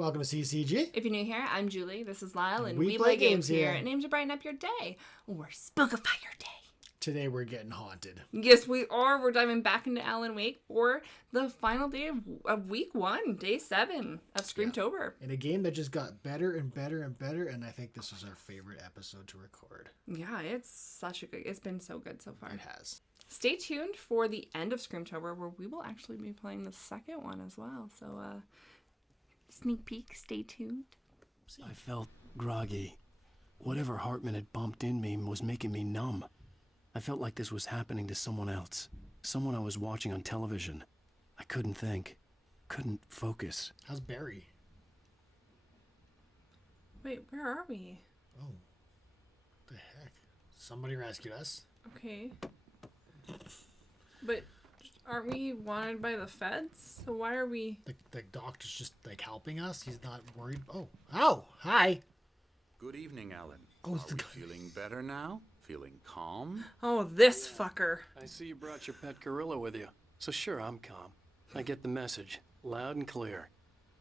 Welcome to CCG. If you're new here, I'm Julie. This is Lyle, and We we play play games here. here. And aim to brighten up your day, or spookify your day. Today we're getting haunted. Yes, we are. We're diving back into Alan Wake for the final day of week 1, day 7 of Screamtober. In a game that just got better and better and better, and I think this was our favorite episode to record. Yeah, it's been so good so far. It has. Stay tuned for the end of Screamtober, where we will actually be playing the second one as well. So, sneak peek, stay tuned. I felt groggy. Whatever Hartman had bumped in me was making me numb. I felt like this was happening to someone else. Someone I was watching on television. I couldn't think. Couldn't focus. How's Barry? Wait, where are we? Oh. What the heck? Somebody rescued us. Okay. But aren't we wanted by the feds? So why are we... The doctor's just, helping us? He's not worried? Oh, hi. Good evening, Alan. Oh, it's Are the we guy. feeling better now? Feeling calm? Oh, this fucker. I see you brought your pet gorilla with you. So sure, I'm calm. I get the message. Loud and clear.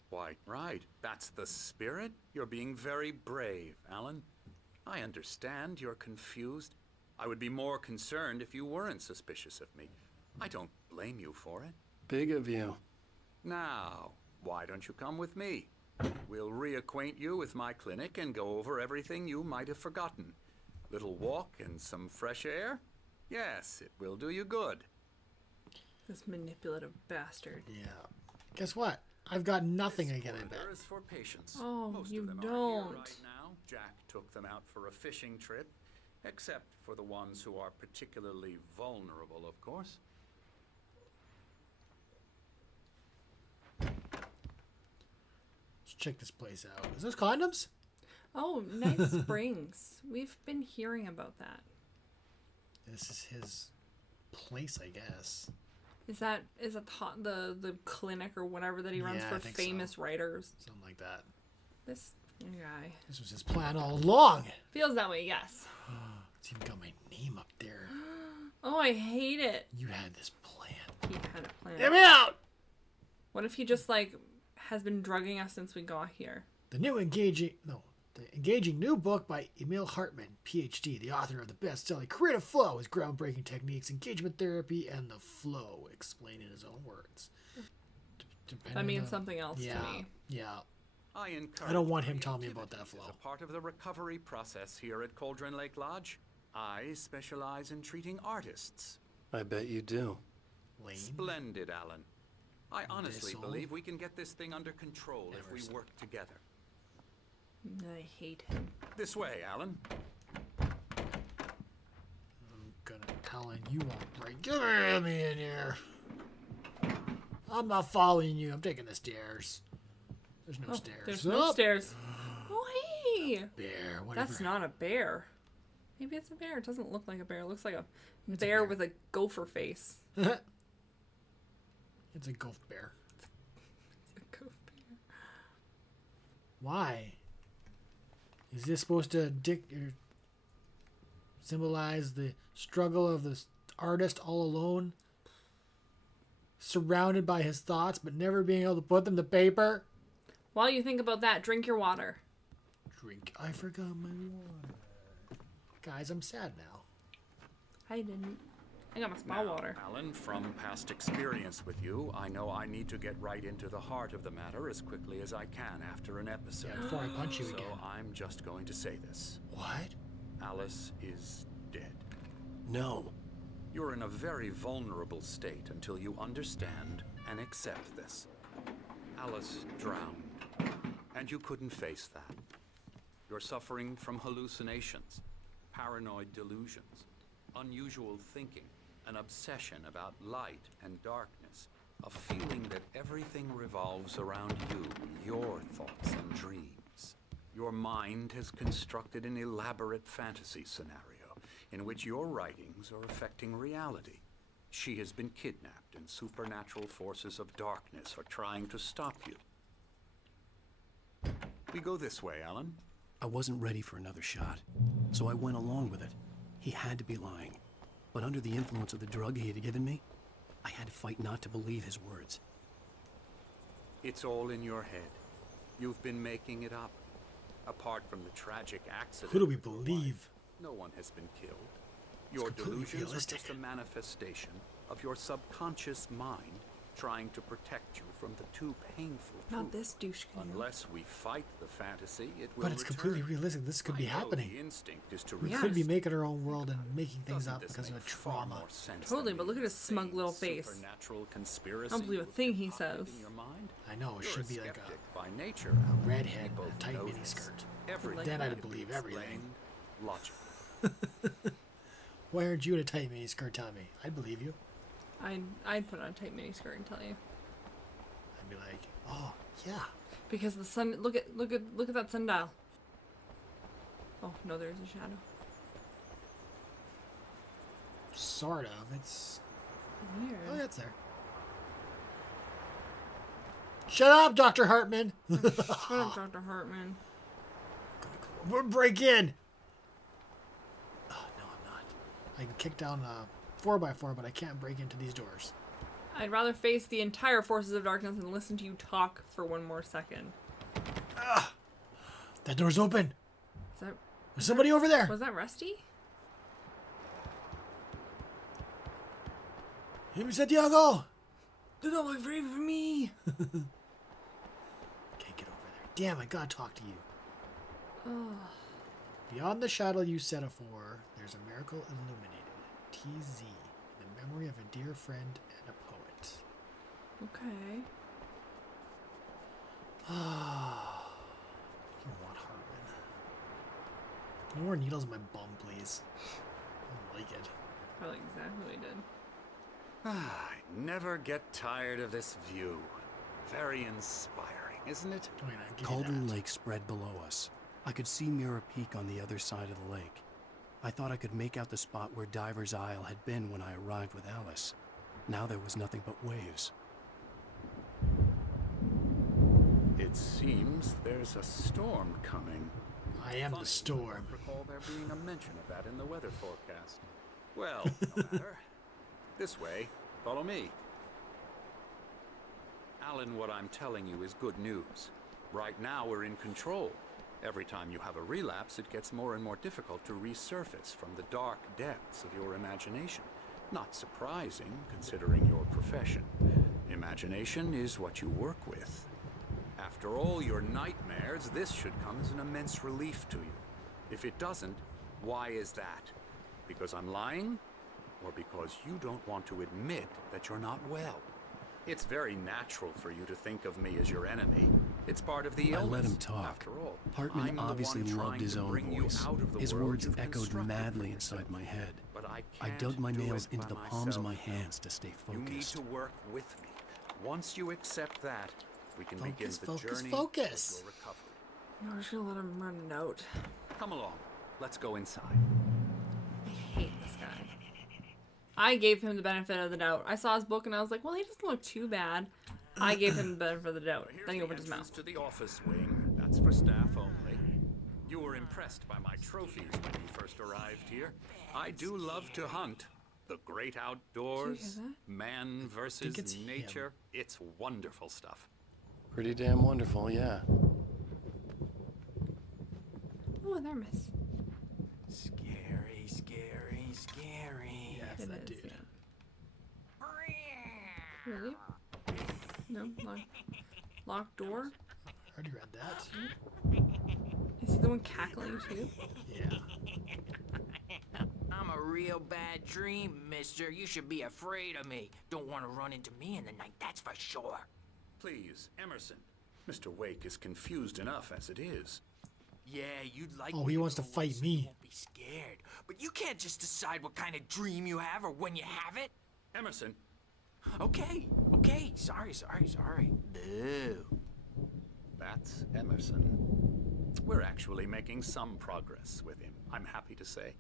Why, right. That's the spirit. You're being very brave, Alan. I understand you're confused. I would be more concerned if you weren't suspicious of me. I don't blame you for it. Big of you. Now, why don't you come with me? We'll reacquaint you with my clinic and go over everything you might have forgotten. Little walk and some fresh air? Yes, it will do you good. This manipulative bastard. Yeah. Guess what? I've got nothing again, I bet. There is for patients. Oh, Most you of them are don't. here right now. Jack took them out for a fishing trip, except for the ones who are particularly vulnerable, of course. Let's check this place out. Is those condoms? Oh, Night Springs. We've been hearing about that. This is his place, I guess. Is that the clinic or whatever that he runs Yeah, I for think famous so. writers? Something like that. This guy This was his plan all along. feels that way. Yes. It's even got my name up there. Oh, I hate it. You had this plan. He had a plan. Get me out! What if he just has been drugging us since we got here? The engaging new book by Emil Hartman, PhD, the author of the best-selling Creative Flow, his groundbreaking techniques, engagement therapy, and the flow, explained in his own words. That means something else to me. Yeah. I don't want him telling me about that flow. As a part of the recovery process here at Cauldron Lake Lodge, I specialize in treating artists. I bet you do. Lane. Splendid, Alan. I honestly This'll believe we can get this thing under control if we Emerson. work together. I hate him. This way, Alan. I'm gonna tell him you won't break. Get me in here. I'm not following you. I'm taking the stairs. There's no stairs. There's no Oh, stairs. Oh, hey! Bear, whatever. That's not a bear. Maybe it's a bear. It doesn't look like a bear. It looks like a It's a bear bear. with a gopher face. It's a gulf bear. A gopher bear. Why? Is this supposed to symbolize the struggle of the artist all alone? Surrounded by his thoughts, but never being able to put them to paper? While you think about that, drink your water. Drink. I forgot my water. Guys, I'm sad now. I didn't. I got my spa Now, water. Alan, from past experience with you, I know I need to get right into the heart of the matter as quickly as I can after an episode. Yeah, before I punch you So again. I'm just going to say this. What? Alice is dead. No. You're in a very vulnerable state until you understand and accept this. Alice drowned, and you couldn't face that. You're suffering from hallucinations, paranoid delusions, unusual thinking, an obsession about light and darkness, a feeling that everything revolves around you, your thoughts and dreams. Your mind has constructed an elaborate fantasy scenario in which your writings are affecting reality. She has been kidnapped, and supernatural forces of darkness are trying to stop you. We go this way, Alan. I wasn't ready for another shot, so I went along with it. He had to be lying. But under the influence of the drug he had given me, I had to fight not to believe his words. It's all in your head. You've been making it up. Apart from the tragic accident. Who do we with your believe? wife, no one has been killed. Your completely delusions realistic. are just a manifestation of your subconscious mind trying to protect you from the too painful Not truth. this douche canoe. Unless we fight the fantasy, it will But it's completely return. realistic. This could be I know happening. The instinct is to We Yeah. could be making our own world and making things Doesn't up this because of a make far trauma. more sense Totally, than but look the at his smug insane little face. supernatural conspiracy I don't believe a you've thing he concocted says. in your mind? I know, it You're should be like skeptic a by nature. redhead We and a both tight know mini this. skirt. Everything Then I'd can be believe everything. explained logically. Why aren't you in a tight mini skirt, Tommy? I'd believe you. I'd put on a tight mini skirt and tell you. I'd be like, oh yeah. Because the sun, look at that sundial. Oh no, there's a shadow. Sort of. It's Weird. oh yeah, it's there. Shut up, Dr. Hartman. Shut up, Dr. Hartman. We'll break in. Oh, no, I'm not. I can kick down a 4x4, but I can't break into these doors. I'd rather face the entire forces of darkness than listen to you talk for one more second. That door's open. Is that, There's somebody over there. was that Rusty? Hey, Santiago. Do not look afraid for me. Can't get over there. Damn, I gotta talk to you. Oh, Beyond the shadow you set afore, there's a miracle illuminated. TZ, the memory of a dear friend and a poet. okay. You want Hartman. No more needles in my bum, please. I don't like it. Probably exactly what he did. I never get tired of this view. Very inspiring, isn't it? I mean, I give you Cauldron that. Lake spread below us. I could see Mirror Peak on the other side of the lake. I thought I could make out the spot where Diver's Isle had been when I arrived with Alice. Now there was nothing but waves. It seems there's a storm coming. I am the Funny, storm. I recall there being a mention of that in the weather forecast. Well, no matter. This way. Follow me. Alan, what I'm telling you is good news. Right now we're in control. Every time you have a relapse, it gets more and more difficult to resurface from the dark depths of your imagination. Not surprising, considering your profession. Imagination is what you work with. After all your nightmares, this should come as an immense relief to you. If it doesn't, why is that? Because I'm lying? Or because you don't want to admit that you're not well? It's very natural for you to think of me as your enemy. It's part of the I illness. let him talk. After all, Hartman I'm the obviously one loved trying his to own bring you voice. out of the His world words you've echoed constructed madly for inside yourself. my head. But I I can't dug my do nails it into by the palms of myself. my hands to stay You need focused. to work with me. Once you accept that, we can begin Focus, the focus, journey focus. of your recovery. No, we're just gonna let him run a note. Come along. Let's go inside. I hate this guy. I gave him the benefit of the doubt. I saw his book and I was like, well, he doesn't look too bad. I gave him the benefit of the doubt. Here's Then he the opened his entrance mouth. to the office wing. That's for staff only. You were impressed by my trophies when you first arrived here. I do love to hunt. The great outdoors, that? man versus it's him. nature. It's wonderful stuff. Pretty damn wonderful, yeah. Oh, there, miss. Scary, scary, scary. Yeah, it's It that is, dude. yeah. Really? No? Locked door? I already read that. Is he the one cackling too? Yeah. I'm a real bad dream, mister. You should be afraid of me. Don't want to run into me in the night, that's for sure. Please, Emerson. Mr. Wake is confused enough as it is. Yeah, you'd like Oh, me he wants to go fight so me. You won't be scared. But you can't just decide what kind of dream you have or when you have it. Emerson, Okay. Sorry. Boo. that's Emerson. We're actually making some progress with him, I'm happy to say.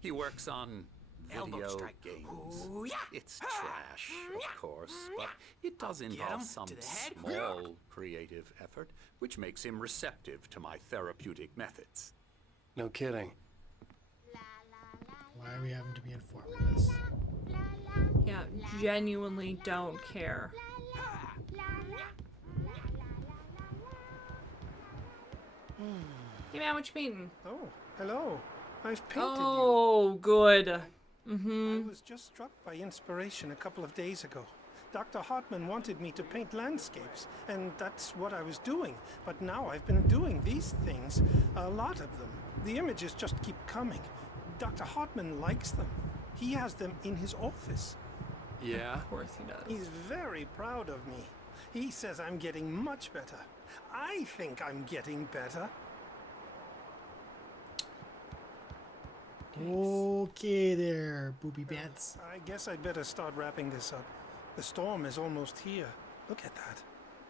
He works on Elbow video strike. games. Ooh, yeah. It's trash, of course, but it does involve him some to the head. small creative effort, which makes him receptive to my therapeutic methods. No kidding. Why are we having to be informed of this? Yeah, genuinely don't care. Hey man, what you painting? Oh, hello. I've painted you. Oh, good. I was just struck by inspiration a couple of days ago. Dr. Hartman wanted me to paint landscapes, and that's what I was doing. But now I've been doing these things, a lot of them. The images just keep coming. Dr. Hartman likes them. He has them in his office. Yeah? Of course he does. He's very proud of me. He says I'm getting much better. I think I'm getting better. Okay there, booby pants. I guess I'd better start wrapping this up. The storm is almost here. Look at that.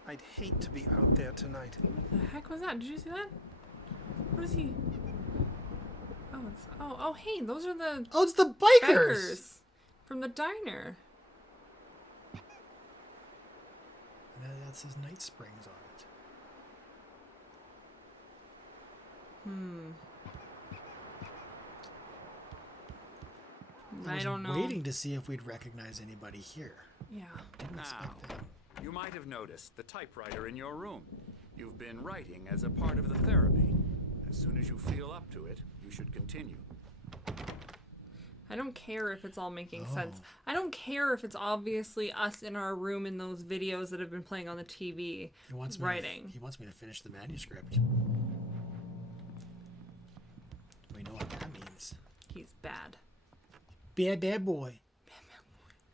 I'd hate to be out there tonight. What the heck was that? Did you see that? What is he? Oh, it's oh hey, those are the Oh, it's the bikers! bikers from the diner. And that says Night Springs on it. I was don't know. waiting to see if we'd recognize anybody here. Yeah. Didn't Now, expect that. you might have noticed the typewriter in your room. You've been writing as a part of the therapy. As soon as you feel up to it, you should continue. I don't care if it's all making sense. I don't care if it's obviously us in our room in those videos that have been playing on the TV He wants me writing. he wants me to finish the manuscript. We know what that means. He's bad. Bad boy.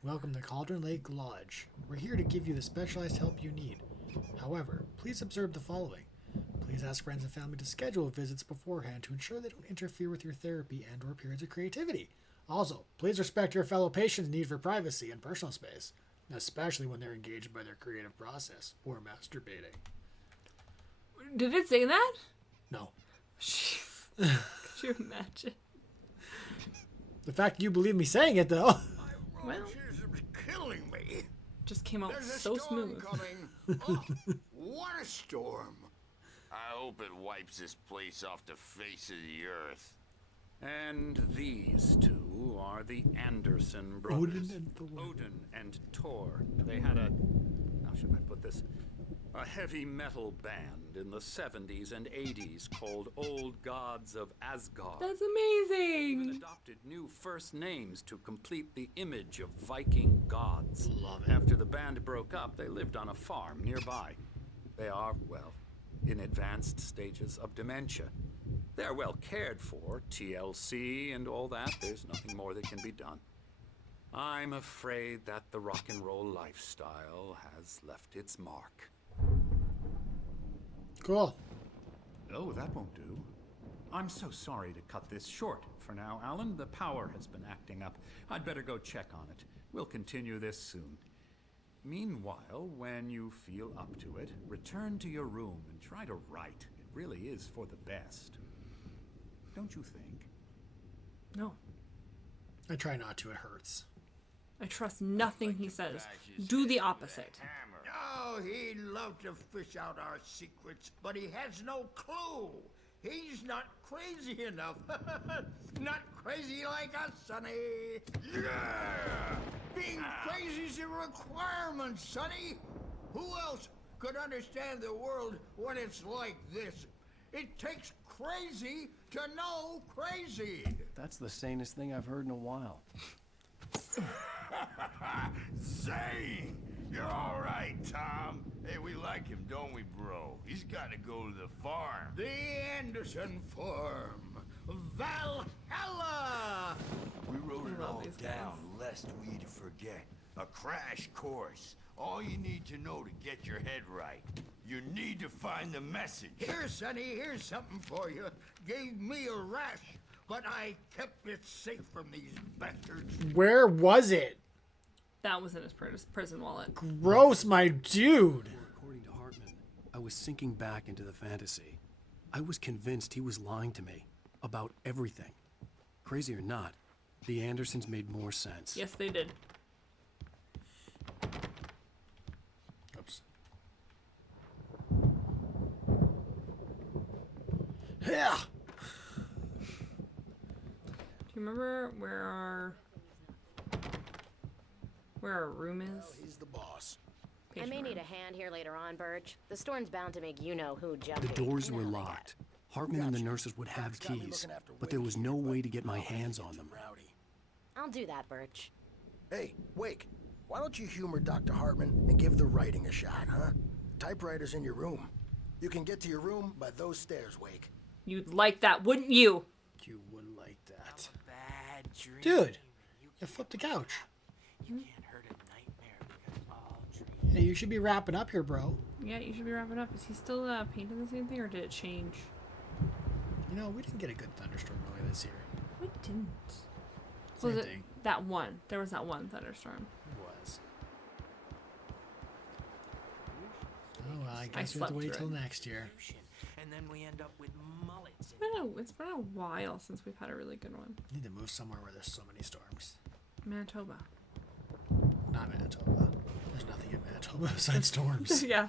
Welcome to Cauldron Lake Lodge. We're here to give you the specialized help you need. However, please observe the following. Please ask friends and family to schedule visits beforehand to ensure they don't interfere with your therapy and or periods of creativity. Also, please respect your fellow patients' need for privacy and personal space, especially when they're engaged by their creative process or masturbating. Did it say that? No. Could you imagine? The fact you believe me saying it, though. Well, Killing me. just came out There's a so storm smooth. coming. Oh, what a storm. I hope it wipes this place off the face of the earth. And these two are the Anderson brothers. Odin and Thor. Odin and Thor. They had a, how should I put this? A heavy metal band in the 70s and 80s called Old Gods of Asgard. That's Even amazing. adopted new first names to complete the image of Viking gods. Love it. After the band broke up, they lived on a farm nearby. They are, well, in advanced stages of dementia. They're well cared for, TLC and all that. There's nothing more that can be done. I'm afraid that the rock and roll lifestyle has left its mark. Cool. Oh, that won't do. I'm so sorry to cut this short for now, Alan. The power has been acting up. I'd better go check on it. We'll continue this soon. Meanwhile, when you feel up to it, return to your room and try to write. It really is for the best. Don't you think? No. I try not to, it hurts. I trust nothing he says. Do the opposite. Oh, he'd love to fish out our secrets, but he has no clue. He's not crazy enough. Not crazy like us, Sonny. Yeah! Being crazy's a requirement, Sonny. Who else could understand the world when it's like this? It takes crazy to know crazy. That's the sanest thing I've heard in a while. Sane! You're all right, Tom. Hey, we like him, don't we, bro? He's got to go to the farm. The Anderson farm. Valhalla! We wrote it love all these guys. down lest we forget. A crash course. All you need to know to get your head right. You need to find the message. Here, Sonny, here's something for you. Gave me a rash, but I kept it safe from these bastards. Where was it? That was in his prison wallet. Gross, my dude. According to Hartman, I was sinking back into the fantasy. I was convinced he was lying to me about everything. Crazy or not, the Andersons made more sense. Yes, they did. Oops. Yeah. Do you remember where our room is? He's the boss. patient may need room. a hand here later on, Birch. The storm's bound to make you-know-who jump. The doors were locked. Hartman and the nurses would have keys, but there was no way to get my hands on them. I'll do that, Birch. Hey, Wake, why don't you humor Dr. Hartman and give the writing a shot, huh? Typewriter's in your room. You can get to your room by those stairs, Wake. You'd like that, wouldn't you? You would like that. Bad dream. Dude, you flipped the couch. You can't hurt a nightmare because all dreams. Hey, you should be wrapping up here, bro. Yeah, you should be wrapping up. Is he still painting the same thing, or did it change? You know, we didn't get a good thunderstorm really this year. We didn't. Same Was it thing. that one? There was that one thunderstorm. It was. Oh, well, I guess we have slept to wait through till it. next year. And then we end up with mullets. It's been a while since we've had a really good one. Need to move somewhere where there's so many storms. Manitoba. Not Manitoba. There's nothing in Manitoba besides storms. Yeah.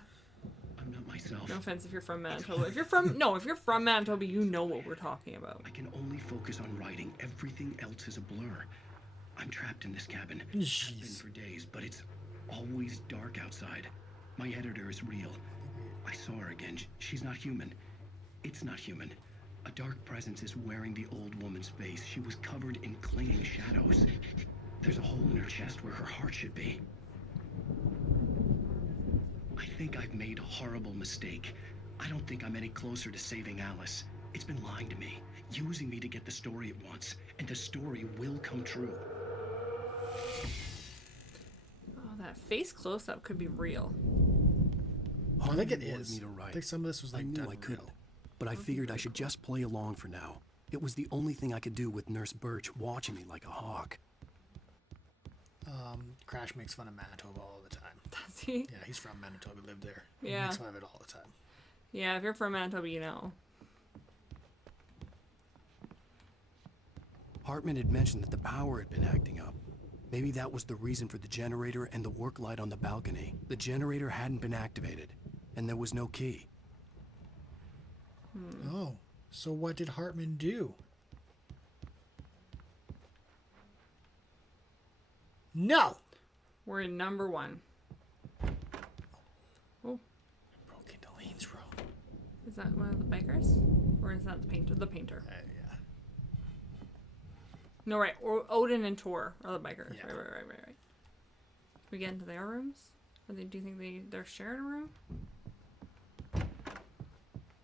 I'm not myself. No offense if you're from Manitoba. If you're from Manitoba, you know what we're talking about. I can only focus on writing. Everything else is a blur. I'm trapped in this cabin. Have been Jeez. for days, but it's always dark outside. My editor is real. I saw her again. She's not human. It's not human. A dark presence is wearing the old woman's face. She was covered in clinging shadows. There's a hole in her chest where her heart should be. I think I've made a horrible mistake. I don't think I'm any closer to saving Alice. It's been lying to me, using me to get the story it wants, and the story will come true. Oh, that face close-up could be real. I think it Hartman wanted is. me to I write. think some of this was I like knew done I couldn't, real. but I figured I should just play along for now. It was the only thing I could do with Nurse Birch watching me like a hawk. Crash makes fun of Manitoba all the time. Does he? Yeah, he's from Manitoba, lived there. Yeah. He makes fun of it all the time. Yeah, if you're from Manitoba, you know. Hartman had mentioned that the power had been acting up. Maybe that was the reason for the generator and the work light on the balcony. The generator hadn't been activated, and there was no key. Oh, so what did Hartman do? No! We're in number 1. Oh, Broke into Lane's room. is that one of the bikers? Or is that the painter? The painter. Yeah. No, right. Or Odin and Tor are the bikers. Yeah. Right. We get into their rooms? Do you think they're sharing a room?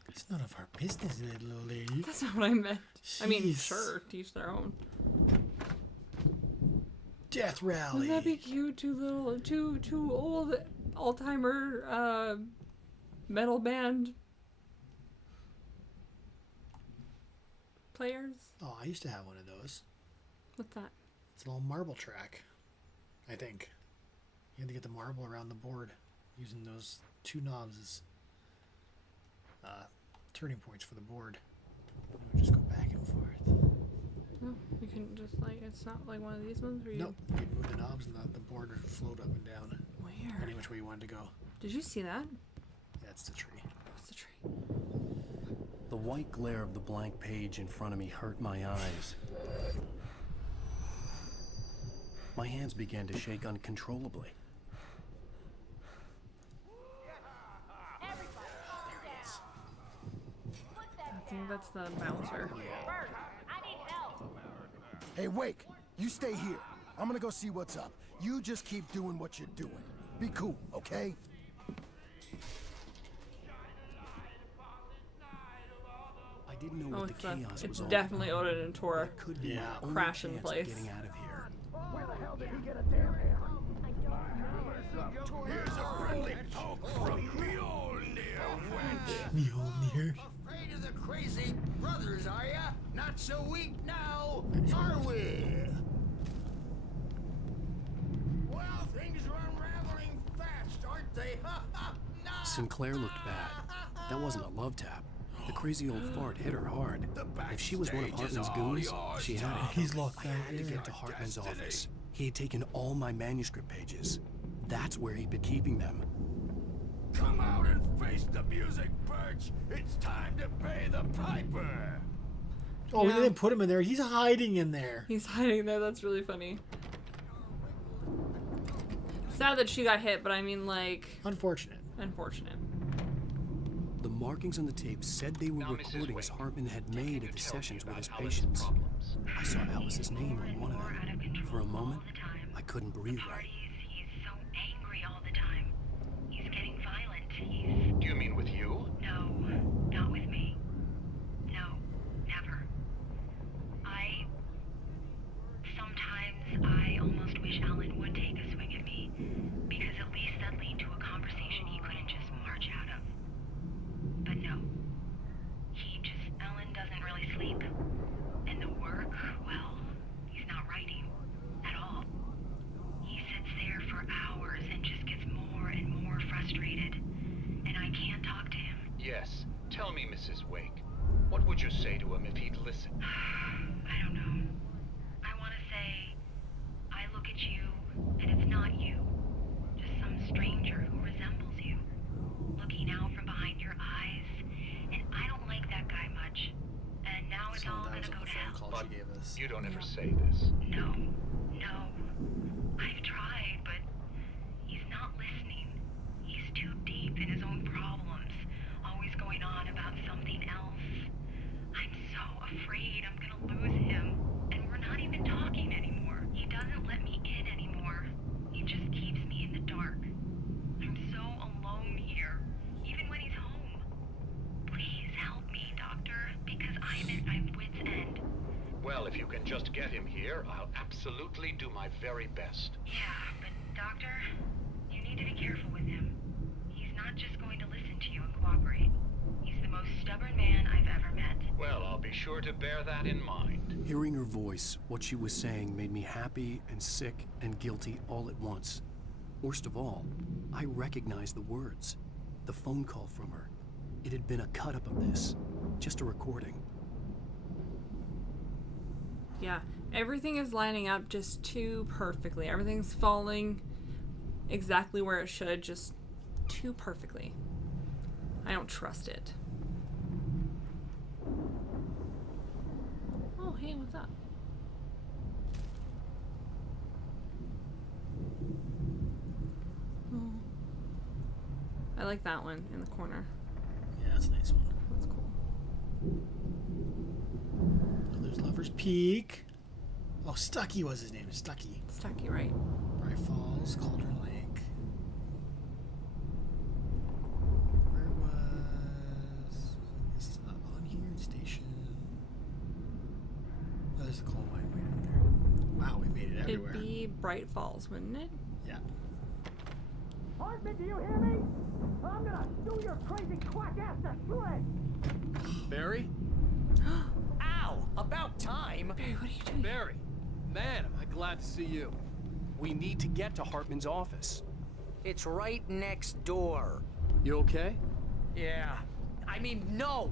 It's none of our business, little lady. That's not what I meant. I mean, Jeez. sure, teach their own. Death rally. Wouldn't that be cute? Two old Alzheimer metal band players. Oh, I used to have one of those. What's that? It's an old marble track, I think. You had to get the marble around the board using those 2 knobs as turning points for the board. It would just go back and forth. No, you can just it's not like one of these ones where you. Nope, you'd move the knobs and the board would float up and down. Where? Any which way you wanted to go. Did you see that? That's the tree. What's the tree? The white glare of the blank page in front of me hurt my eyes. My hands began to shake uncontrollably. I think that's the bouncer. Hey, Wake, you stay here. I'm gonna go see what's up. You just keep doing what you're doing. Be cool, okay? I didn't know Oh, what the chaos it's was all definitely about. Odin and Tor. That could be Yeah. my only Crash in chance of place. getting out of here. Where the hell did he get a damn hammer? Here's a friendly poke from Mjolnir, wench. Mjolnir. Afraid of the crazy brothers, are ya? Not so weak now, are we? Well, things are unraveling fast, aren't they? Sinclair looked bad. That wasn't a love tap. The crazy old fart hit her hard. If she was one of Hartman's goons, she had it. He's locked I back had to there. get to Hartman's office. He had taken all my manuscript pages. That's where he'd been keeping them. Come out and face the music, Birch. It's time to pay the piper. Oh, Yeah. we didn't put him in there. He's hiding in there. He's hiding there. That's really funny. Sad that she got hit, but I mean, like, Unfortunate. unfortunate. The markings on the tape said they were Now, Mrs. recordings Wake, Hartman had what can made you at the tell me sessions with about his Alice's patients. problems? I saw Alice's name on one of them. For a moment, I couldn't breathe right. He's so angry all the time. He's getting violent. Do you mean with you? No, not with me. No, never. Sometimes I almost wish Alan would take a swing at me, because at least that'd lead to a conversation he couldn't just march out of. But no. Alan doesn't really sleep. And the work, well, he's not writing at all. He sits there for hours and just gets more and more frustrated. And I can't talk to him. Yes. Tell me, Mrs. Wake. What would you say to him if he'd listen? I don't know. I want to say, I look at you, and it's not you. Just some stranger who resembles you. Looking out from behind your eyes. And I don't like that guy much. And now it's all gonna go to hell. But you don't ever say this. No. I've tried, but he's not listening. He's too deep in his own problems, always going on about something else. I'm so afraid I'm gonna lose him, and we're not even talking anymore. He doesn't let me in anymore. He just keeps me in the dark. I'm so alone here, even when he's home. Please help me, Doctor, because I'm at my wit's end. Well, if you can just get him here, I'll absolutely do my very best. Yeah, but Doctor, you need to be careful with him. He's not just going to listen to you and cooperate. He's the most stubborn man I've ever met. Well, I'll be sure to bear that in mind. Hearing her voice, what she was saying made me happy and sick and guilty all at once. Worst of all, I recognized the words. The phone call from her. It had been a cut-up of this. Just a recording. Yeah, everything is lining up just too perfectly. Everything's falling exactly where it should, just too perfectly. I don't trust it. Oh, hey, what's up? Oh. I like that one in the corner. Yeah, that's a nice one. That's cool. Oh, there's Lover's Peak. Oh, Stucky was his name. Stucky. Stucky, right. Bright Falls, Cauldron Lake. Where was... It's not on here. Station. Oh, there's a coal mine way out there. Wow, we made it everywhere. It'd be Bright Falls, wouldn't it? Yeah. Hartman, do you hear me? I'm gonna do your crazy quack ass to shreds! Barry? Ow! About time! Barry, what are you doing? Barry! Man, am I glad to see you. We need to get to Hartman's office. It's right next door. You okay? Yeah. I mean, no!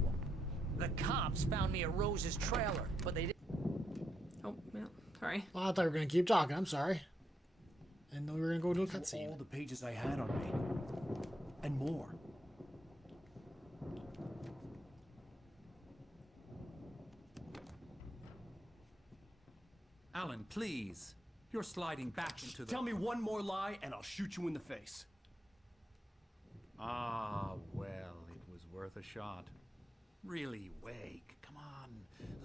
The cops found me at Rose's trailer, but they didn't. Oh, yeah. Sorry. Well, I thought we were going to keep talking. I'm sorry. And then we were going to go to a cutscene. All the pages I had on me. And more. Alan, please. You're sliding back into the... Tell me one more lie and I'll shoot you in the face. Ah, well, it was worth a shot. Really, Wake, come on.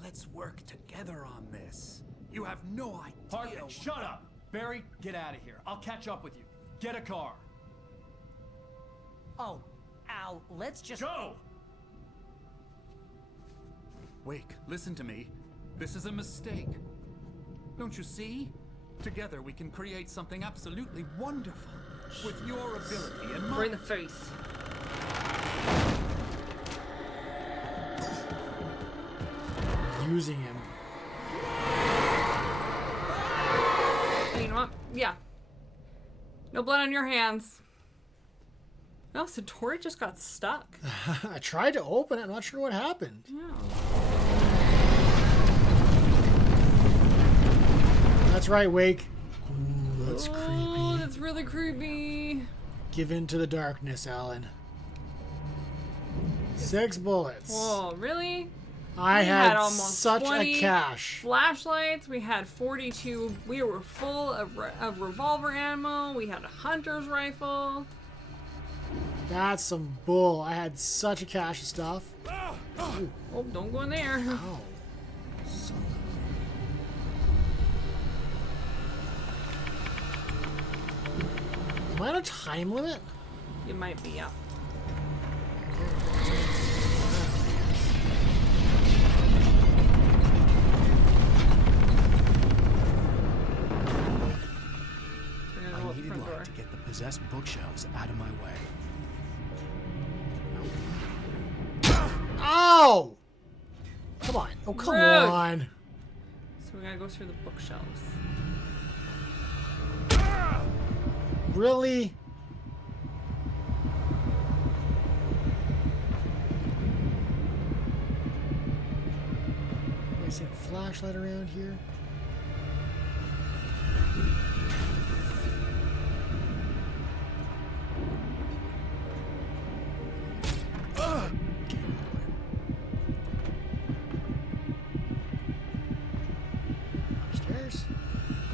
Let's work together on this. You have no idea... Hartman, shut up! Barry, get out of here. I'll catch up with you. Get a car. Oh, Al, let's just... Go! Wake, listen to me. This is a mistake. Don't you see? Together we can create something absolutely wonderful. With your ability and mine. Right in the face. Using him. Hey, you know what? Yeah. No blood on your hands. Oh, so Tori just got stuck. I tried to open it. I'm not sure what happened. Yeah. That's right, Wake. Ooh, that's creepy. Oh, that's really creepy. Give in to the darkness, Alan. 6 bullets. Whoa, really? I We had almost such 20 a cache. flashlights. We had 42. We were full of revolver ammo. We had a hunter's rifle. That's some bull. I had such a cache of stuff. Oh, don't go in there. Ow. So am I on a time limit? You might be up. I needed light to get the possessed bookshelves out of my way. Oh! Come on. Oh, come Rude. on. So we gotta go through the bookshelves. Really? I see a flashlight around here. Upstairs?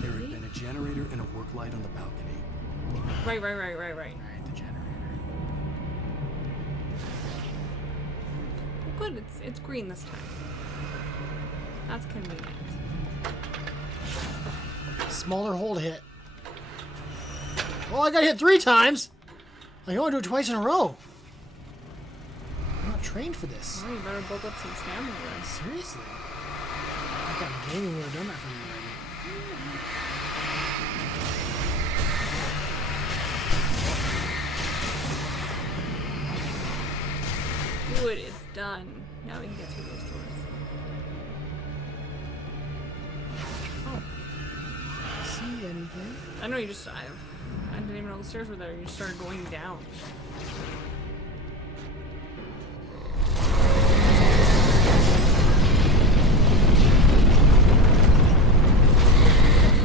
There had been a generator and a work light on the balcony. Right. Right, the generator. Well, good. It's green this time. That's convenient. Smaller hole to hit. Oh, I got hit 3 times! I can only do it twice in a row. I'm not trained for this. Well, you better build up some stamina then. Seriously? I thought gaming would have done that for me Good, it's done. Now we can get through those doors. Oh. See anything? I know you just. I didn't even know the stairs were there. You just started going down.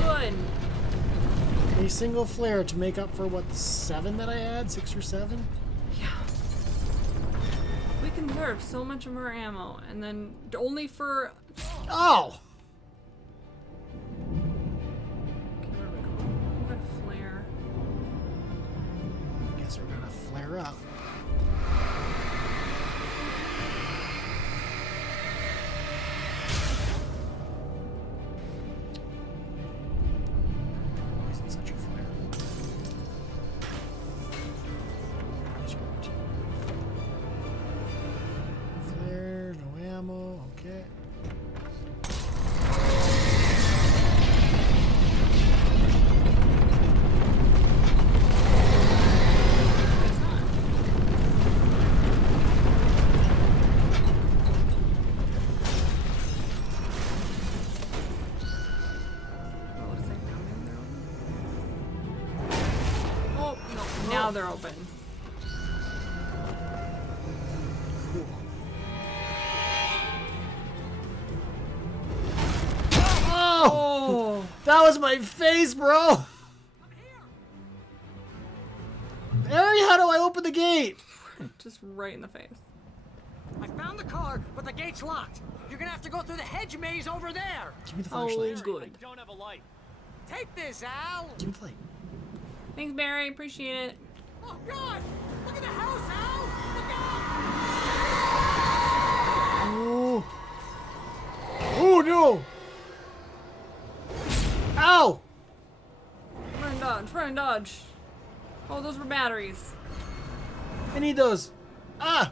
Good. A single flare to make up for what, the 7 that I had? 6 or 7? Yeah. We conserved so much of our ammo, and then only for. Oh! Okay, where are we going? We got a flare. Guess we're gonna flare up. Isn't such a flare. Flares, no ammo, okay. Oh, no. Now they're open. Cool. Oh! That was my face, bro! Harry, how do I open the gate? Just right in the face. I found the car, but the gate's locked. You're gonna have to go through the hedge maze over there. Give me the flashlight. Oh, good. I don't have a light. Take this, Al. Give me the light. Thanks, Barry. Appreciate it. Oh God! Look at the house, Al. Look out! Oh. Oh, no! Ow! Run, dodge. Run, dodge. Oh, those were batteries. I need those. Ah!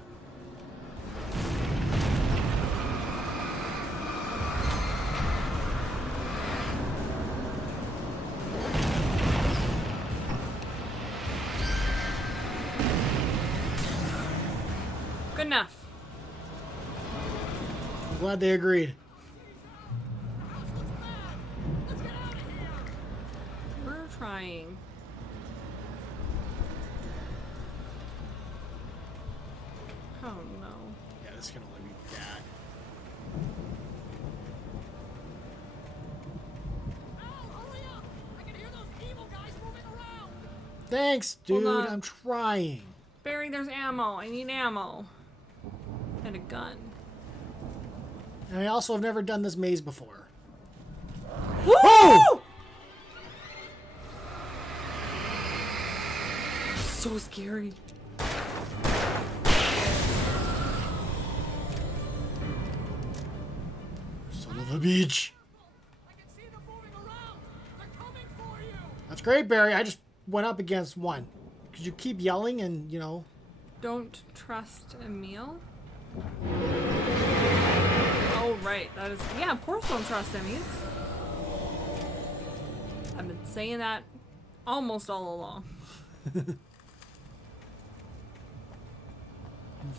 Good enough. I'm glad they agreed. We're trying. Oh no. Yeah, this is gonna let me bad. Thanks, dude. Hold on. I'm trying. Barry, there's ammo. I need ammo. And a gun. And I also have never done this maze before. Woo! Oh! So scary. Son of a beach. That's great, Barry. I just went up against one. Could you keep yelling and, you know... Don't trust Emil? Oh, right. That is... Yeah, of course don't trust Emmys. I've been saying that almost all along. The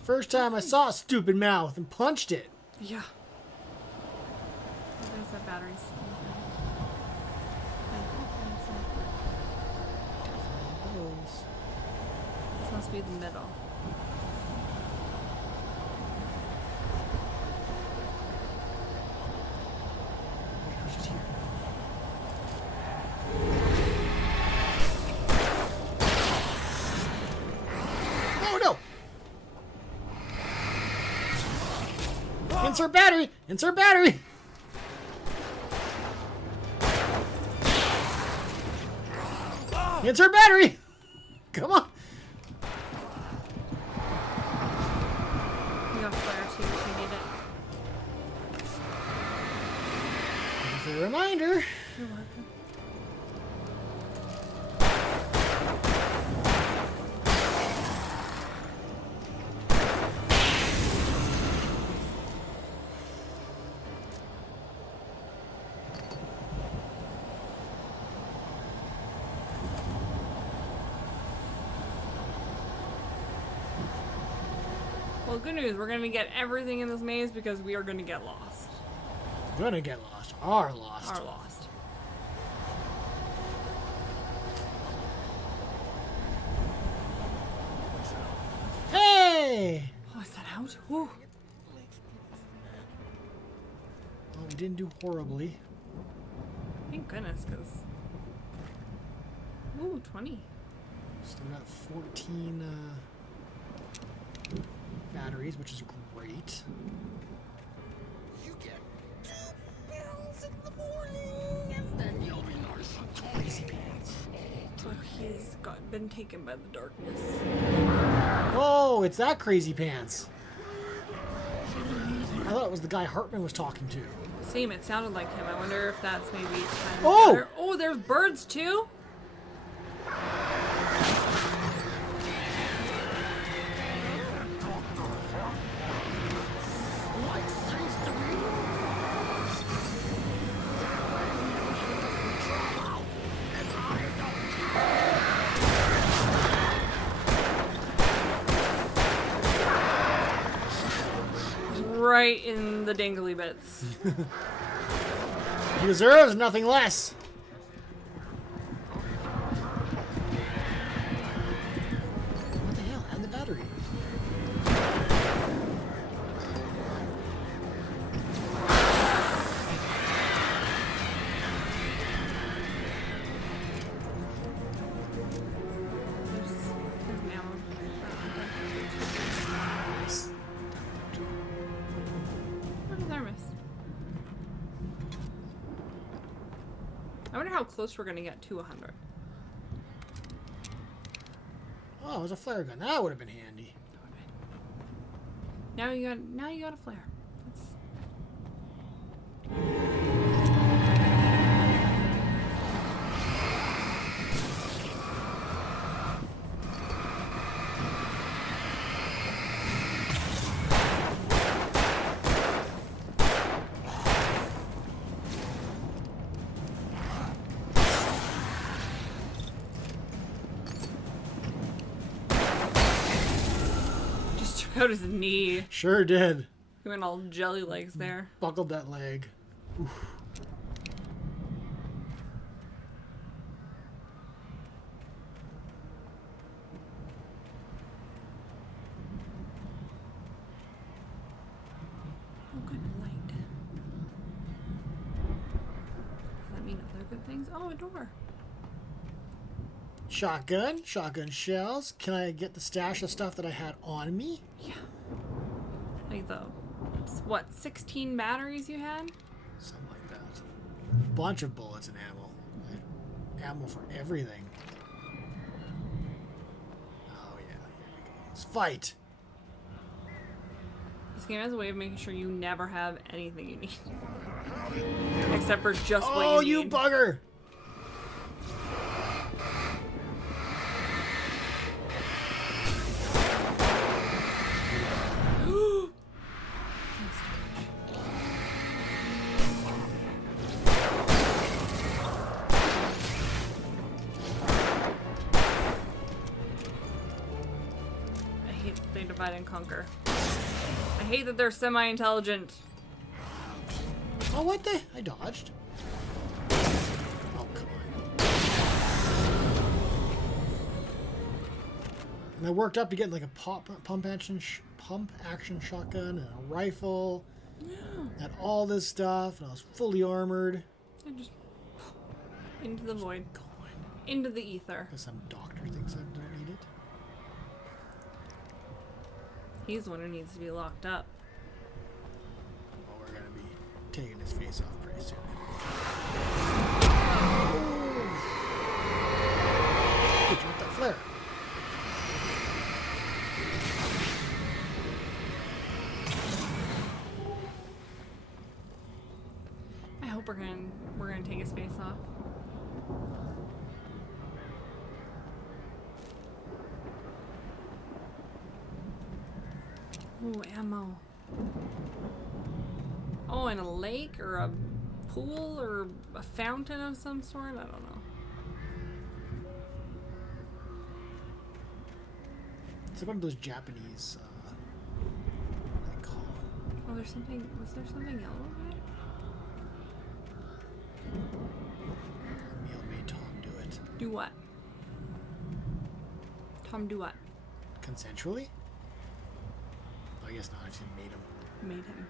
first time I saw a stupid mouth and punched it. Yeah. Oh, there's that batteries. This must be the middle. Oh no! Insert battery! Insert battery! Insert battery! Come on! You got flare too if you need it. Thank you for the reminder. You're welcome. Well, good news. We're going to get everything in this maze because we are going to get lost. Gonna get lost. Are lost. Are lost. Hey! Oh, is that out? Woo. Well, we didn't do horribly. Thank goodness, because... Ooh, 20. Still got 14 batteries, which is great. You get 2 pills in the morning, and then you'll be nice and crazy pants. Oh, he's been taken by the darkness. Oh, it's that crazy pants. I thought it was the guy Hartman was talking to. Same, it sounded like him. I wonder if that's maybe... Oh! Oh, there's birds too? Right in the dangly bits. He deserves nothing less. What the hell? And the battery. I wonder how close we're gonna get to 100. Oh, it was a flare gun. That would have been handy. Now you got a flare. Just took out his knee. Sure did. He went all jelly legs there. Buckled that leg. Oof. Oh, good light. Does that mean other good things? Oh, a door. Shotgun. Shotgun shells. Can I get the stash of stuff that I had on me? Yeah. Like the What, 16 batteries you had? Something like that. Bunch of bullets and ammo. Ammo for everything. Oh yeah, here we go. Let's fight. This game has a way of making sure you never have anything you need. Except for just what you need. Oh, you bugger! I hate that they divide and conquer. I hate that they're semi-intelligent. Oh, what the? I dodged. Oh, come on. And I worked up to get like a pump action shotgun and a rifle. And all this stuff, and I was fully armored. I just into the void. Into the ether. Because some doctor thinks I don't need it. He's the one who needs to be locked up. Well, we're gonna be taking his face off pretty soon. Hey, drop that flare. I hope we're gonna take his face off. Ooh, ammo. Oh, in a lake or a pool or a fountain of some sort? I don't know. It's like one of those Japanese, what do they call them? Oh, there's something. Was there something yellow over there? Emil made Tom do it. Do what? Tom do what? Consensually? I guess not, I just made him. Made him.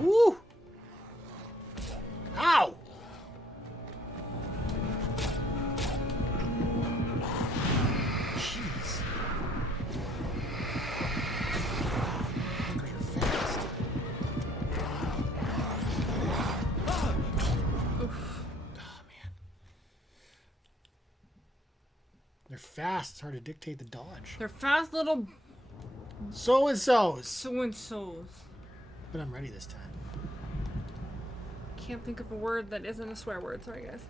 Woo! Ow! Jeez. Fuckers are fast. Oof. Oh, man. They're fast. It's hard to dictate the dodge. They're fast little So-and-sos. so-and-sos. But I'm ready this time. Can't think of a word that isn't a swear word. Sorry, guys.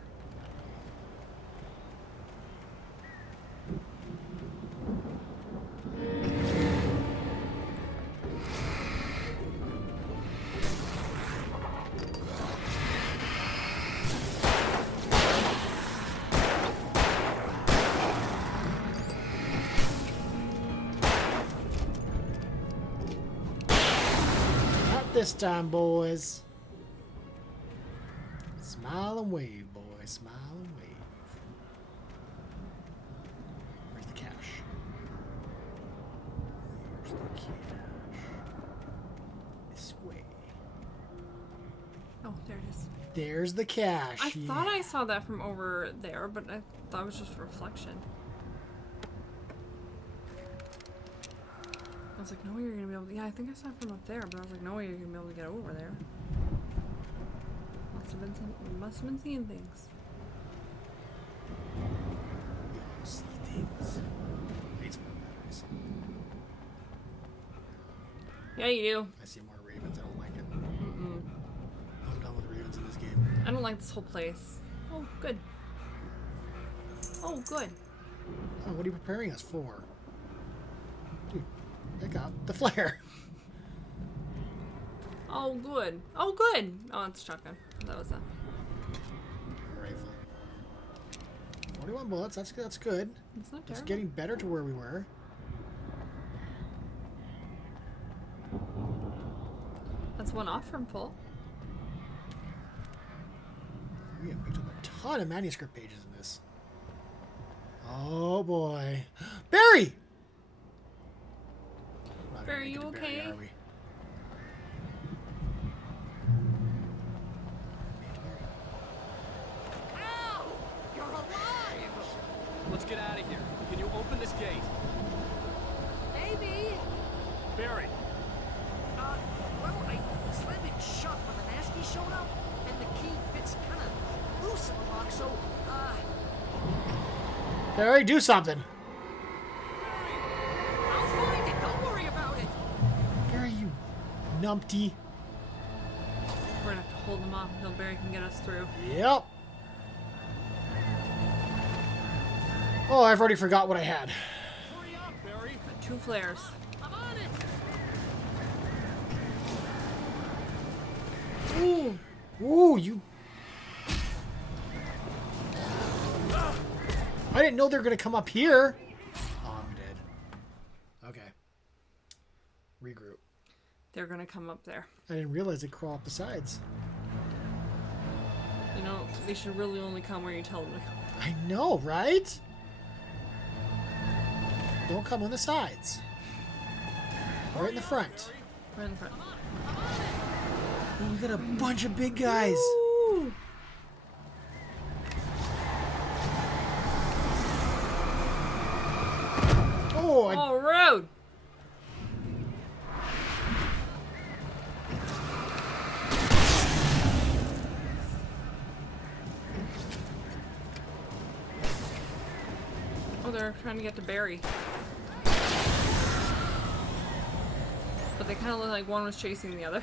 Not this time, boys. Smile and wave, boy. Smile and wave. Where's the cash? Where's the cash? This way. Oh, there it is. There's the cash. I thought I saw that from over there, but I thought it was just reflection. I was like, no way you're gonna be able to. Yeah, I think I saw it from up there, but I was like, no way you're gonna be able to get over there. Must have been seeing things. We all see things. Need some more batteries. Yeah, you do. I see more ravens. I don't like it. Mm-mm. I'm done with ravens in this game. I don't like this whole place. Oh, good. Oh, good. Oh, what are you preparing us for? Dude, pick up the flare. Oh, good. Oh, good. Oh, it's shotgun. That was that. Rifle. 41 bullets. That's good. It's not terrible. It's getting better to where we were. That's one off from full. We have picked up a ton of manuscript pages in this. Oh boy, Barry! Barry, you okay? Barry, are we? Open this gate. Maybe. Barry. Well, I slammed it shut when the nasty showed up, and the key fits kind of loose in the lock, so, Barry, do something. I'll find it. Don't worry about it. Barry, you numpty. We're gonna have to hold him off until Barry can get us through. Yep. Oh, I've already forgot what I had. Hurry up, Barry. Got 2 flares. I'm on it. Ooh. Ooh, you... I didn't know they were going to come up here. Oh, I'm dead. Okay. Regroup. They're gonna come up there. I didn't realize they crawl up the sides. You know, they should really only come where you tell them to come. I know, right? Don't come on the sides. Right in the front. Right in the front. Oh, we got a bunch of big guys. Woo! Oh, All road. Oh, they're trying to get to Barry. But they kind of look like one was chasing the other.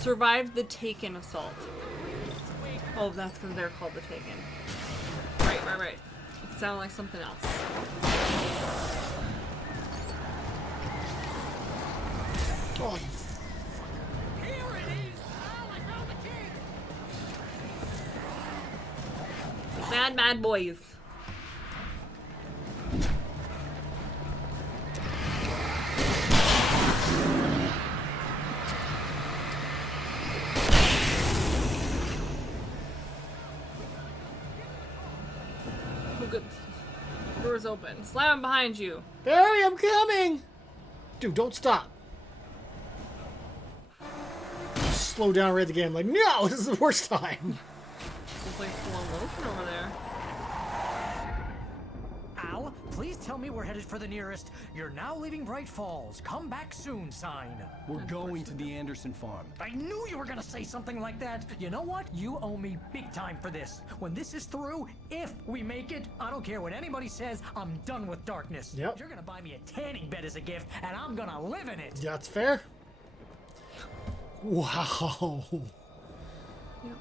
Survived the Taken assault. Oh, that's because they're called the Taken. Right. It sounded like something else. oh, Here it is. Oh, I found the key. Bad boys. Oh, good. Door's open. Slam behind you. Barry, I'm coming. Dude, don't stop. Slow down right at the game. Like, no, this is the worst time. It's like slow motion over there. Al, please tell me we're headed for the nearest "You're now leaving Bright Falls. Come back soon" sign. We're going to the Anderson farm. I knew you were gonna say something like that. You know what? You owe me big time for this. When this is through, if we make it, I don't care what anybody says, I'm done with darkness. Yep. You're gonna buy me a tanning bed as a gift, and I'm gonna live in it. Yeah, that's fair. Wow. Yep.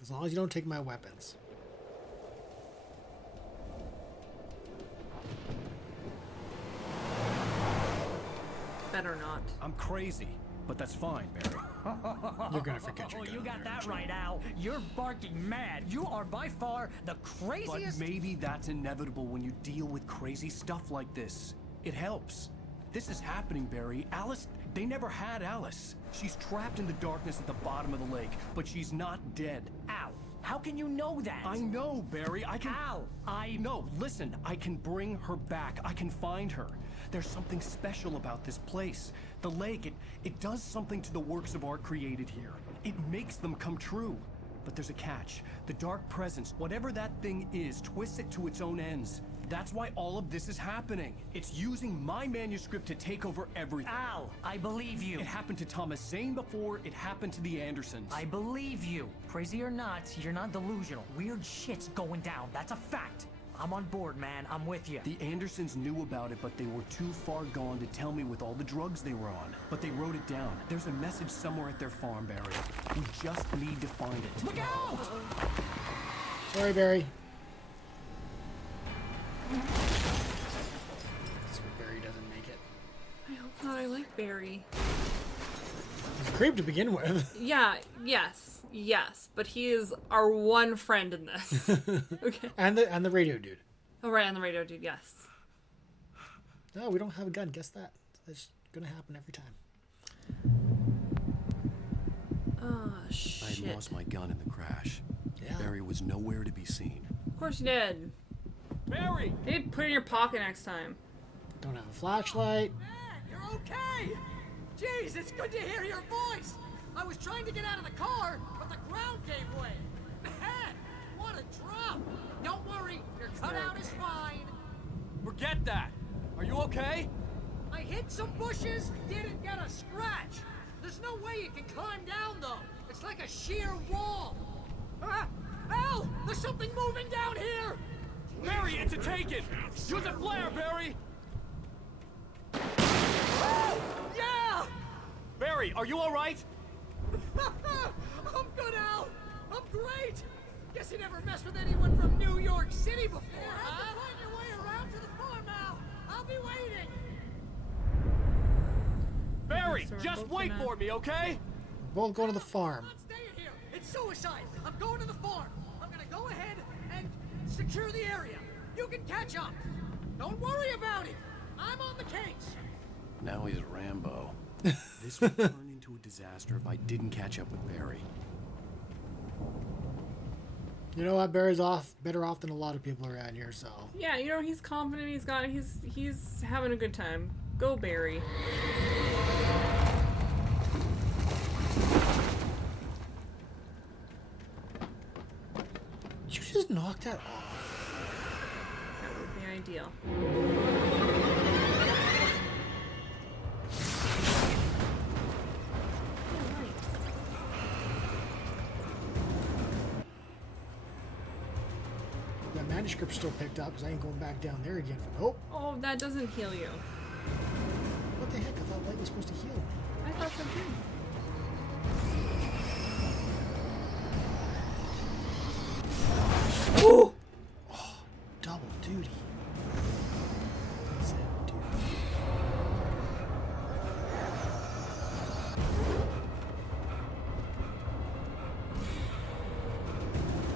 As long as you don't take my weapons. Better not. I'm crazy, but that's fine, Barry. You're gonna forget your Oh, gun you on got there, that aren't you? right, Al. You're barking mad. You are by far the But craziest. maybe that's inevitable when you deal with crazy stuff like this. It helps. This is happening, Barry. Alice, they never had Alice. She's trapped in the darkness at the bottom of the lake, but she's not dead. Al, how can you know that? I know, Barry. I can... Al, No, listen. I can bring her back. I can find her. There's something special about this place. The lake, it does something to the works of art created here. It makes them come true. But there's a catch. The dark presence, whatever that thing is, twists it to its own ends. That's why all of this is happening. It's using my manuscript to take over everything. Al, I believe you. It happened to Thomas Zane before, it happened to the Andersons. I believe you. Crazy or not, you're not delusional. Weird shit's going down. That's a fact. I'm on board, man. I'm with you. The Andersons knew about it, but they were too far gone to tell me with all the drugs they were on. But they wrote it down. There's a message somewhere at their farm, Barry. We just need to find it. Look out! Sorry, Barry. That's where Barry doesn't make it. I hope not. I like Barry. He's a creep to begin with. Yeah, yes, but he is our one friend in this. Okay. And the radio dude. Oh, right, on the radio, dude, yes. No, we don't have a gun. Guess that. That's gonna happen every time. Oh, I shit. had lost my gun in the crash. Yeah. Barry was nowhere to be seen. Of course you did. Barry! Hey, put it in your pocket next time. Don't have a flashlight. Man, you're okay! Jeez, it's good to hear your voice! I was trying to get out of the car, but the ground gave way. Man, what a drop! Don't worry, your cutout is fine. Forget that. Are you okay? I hit some bushes, didn't get a scratch. There's no way you can climb down, though. It's like a sheer wall. Ah! Al! There's something moving down here! Barry, it's a taken! Use a flare, Barry! Oh, yeah! Barry, are you alright? I'm good, Al! I'm great! Guess you never messed with anyone from New York City before, huh? Find your way around to the farm, Al! I'll be waiting! Barry, just wait for me, okay? We're both going to the farm. I'm not staying here! It's suicide! I'm going to the farm! I'm gonna go ahead and secure the area. You can catch up. Don't worry about it. I'm on the case. Now he's Rambo. This would turn into a disaster if I didn't catch up with Barry. You know what? Barry's better off than a lot of people around here, so. Yeah, you know, he's confident, he's having a good time. Go, Barry. Did you just knock that off? That would be ideal. That manuscript's still picked up because I ain't going back down there again for nope. Oh, that doesn't heal you. What the heck? I thought light was supposed to heal me. I thought so too. Oh! Oh, double duty. I said duty.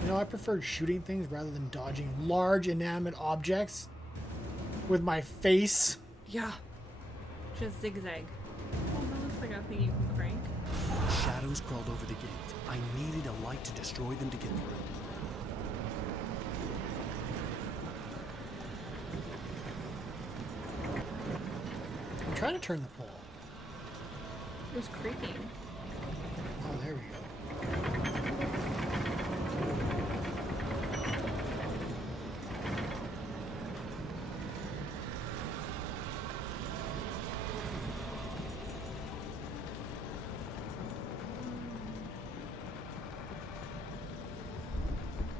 You know, I preferred shooting things rather than dodging large inanimate objects with my face. Yeah. Just zigzag. Oh, that looks like a thing you can crank. Shadows crawled over the gate. I needed a light to destroy them to get through. I'm trying to turn the pole. It was creaking. Oh, there we go.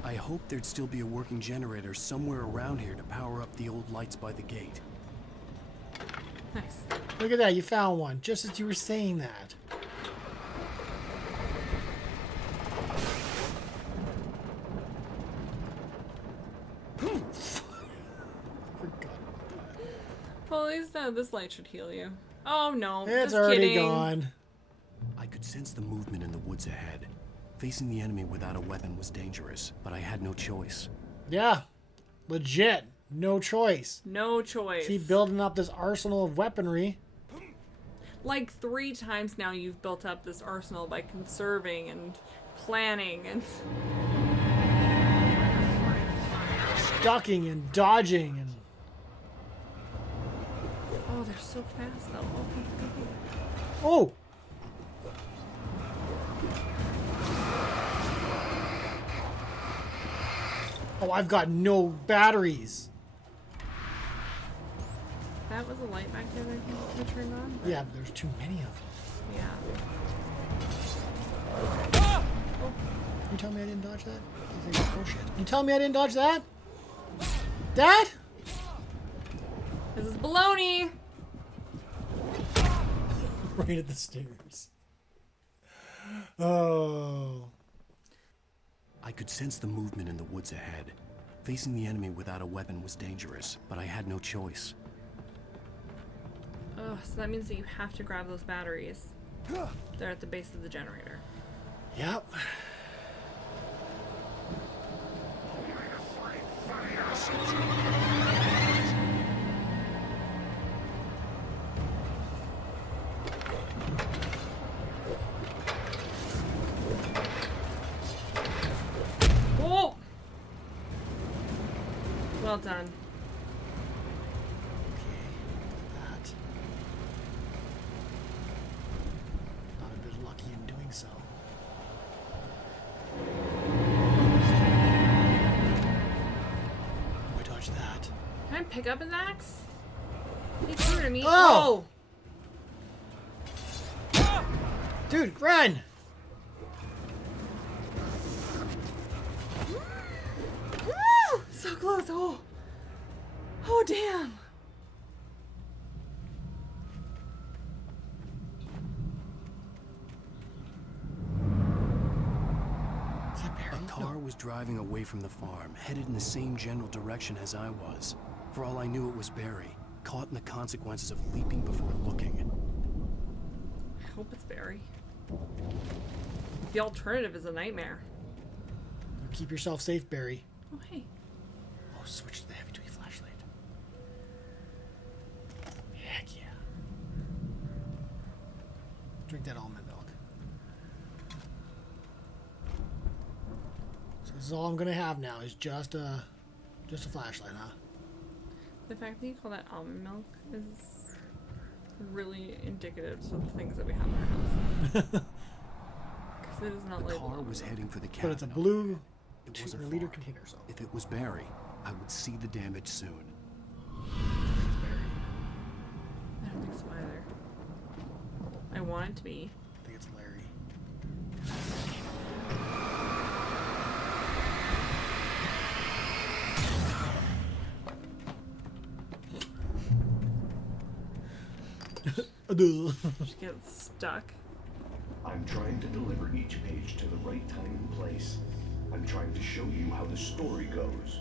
I hoped there'd still be a working generator somewhere around here to power up the old lights by the gate. Nice. Look at that, you found one, just as you were saying that. Well, at least this light should heal you. Oh no, It's just already kidding. gone. I could sense the movement in the woods ahead. Facing the enemy without a weapon was dangerous, but I had no choice. Yeah, legit. No choice. No choice. Keep building up this arsenal of weaponry. Like 3 times now you've built up this arsenal by conserving and planning and... Ducking and dodging and... Oh, they're so fast though. Oh! Oh, I've got no batteries. That was a light back there that you turned on? Yeah, but there's too many of them. Yeah. Oh. You tell me I didn't dodge that? Oh shit. You tell me I didn't dodge that? That? This is baloney! Right at the stairs. Oh. I could sense the movement in the woods ahead. Facing the enemy without a weapon was dangerous, but I had no choice. Oh, so that means that you have to grab those batteries. They're at the base of the generator. Yep. Whoa! Well done. Can I pick up his axe? He threw it at me. Oh! Dude, run! Woo! So close. Oh. Oh, damn. A car was driving away from the farm, headed in the same general direction as I was. For all I knew, it was Barry, caught in the consequences of leaping before looking. I hope it's Barry. The alternative is a nightmare. Keep yourself safe, Barry. Oh, hey. Oh, switch to the heavy-duty flashlight. Heck yeah. Drink that almond milk. So this is all I'm gonna have now is just a flashlight, huh? The fact that you call that almond milk is really indicative of the things that we have in our house. Because it is not The labeled. car was heading for the But cabin. it's a blue It was a 2-liter farm. container, so. If it was Barry, I would see the damage soon. I don't think so either. I want it to be. I think it's Larry. Just get stuck. I'm trying to deliver each page to the right time and place. I'm trying to show you how the story goes.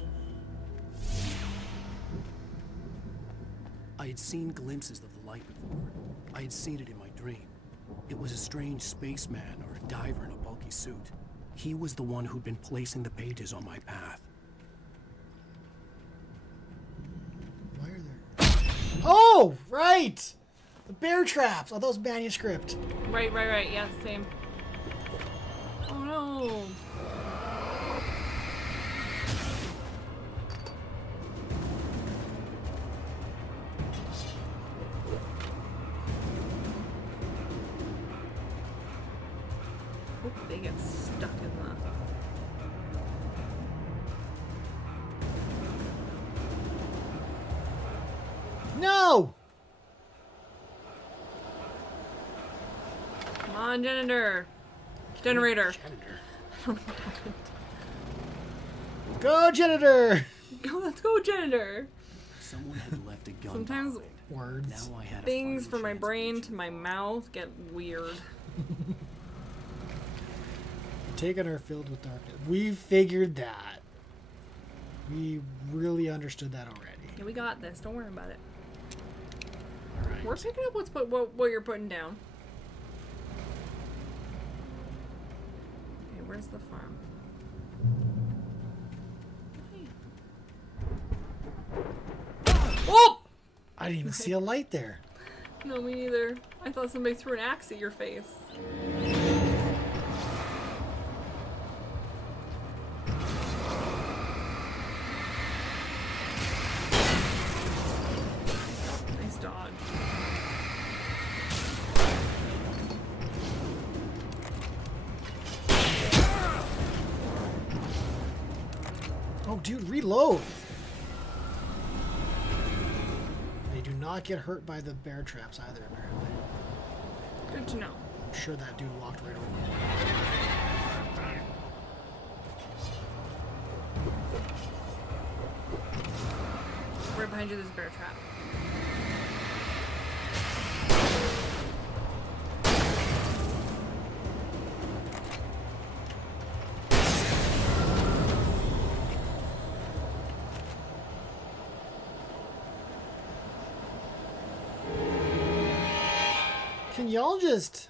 I had seen glimpses of the light before. I had seen it in my dream. It was a strange spaceman or a diver in a bulky suit. He was the one who'd been placing the pages on my path. Why are there? Oh, right! The bear traps. Oh, those manuscript. Right. Yeah, same. Oh no. Hope they get stuck in the. No! Come on, Generator. Generator. Go, janitor! Go, let's go, Generator. Someone had left a gun Sometimes behind. Words. Now I had a things fighting from my chance. brain to my mouth get weird. Taken are filled with darkness. We figured that. We really understood that already. Yeah, we got this. Don't worry about it. Right. We're picking up what you're putting down. Okay, where's the farm? Oh! I didn't even see a light there. No, me neither. I thought somebody threw an axe at your face. Nice dodge. Oh, dude, reload. They do not get hurt by the bear traps either, apparently. Good to know. I'm sure that dude walked right over one. Right behind you, there's a bear trap. Can y'all just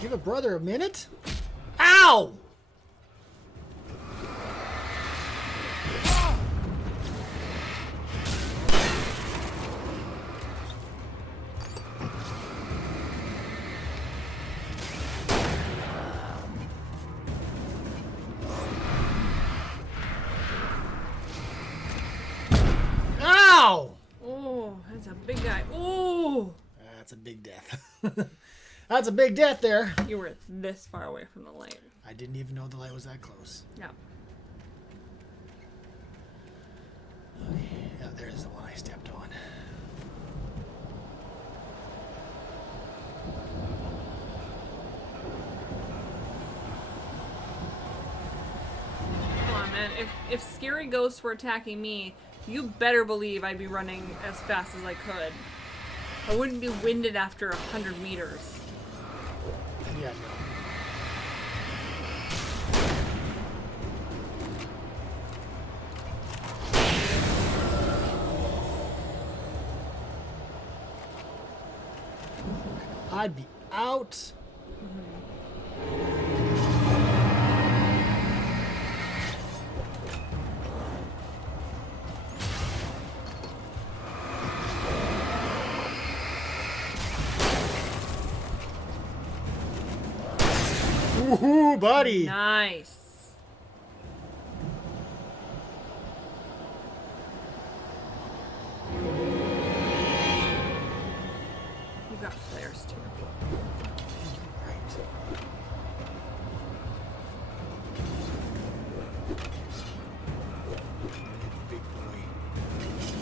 give a brother a minute? Ow! Ow! Oh, that's a big guy. Oh! That's a big death. That's a big death there. You were this far away from the light. I didn't even know the light was that close. Yeah. Yeah, there's the one I stepped on. Come on, man. If scary ghosts were attacking me, you better believe I'd be running as fast as I could. I wouldn't be winded after 100 meters. Yeah, no. I'd be out. Woohoo, buddy! Nice. You've got flares too. Big boy.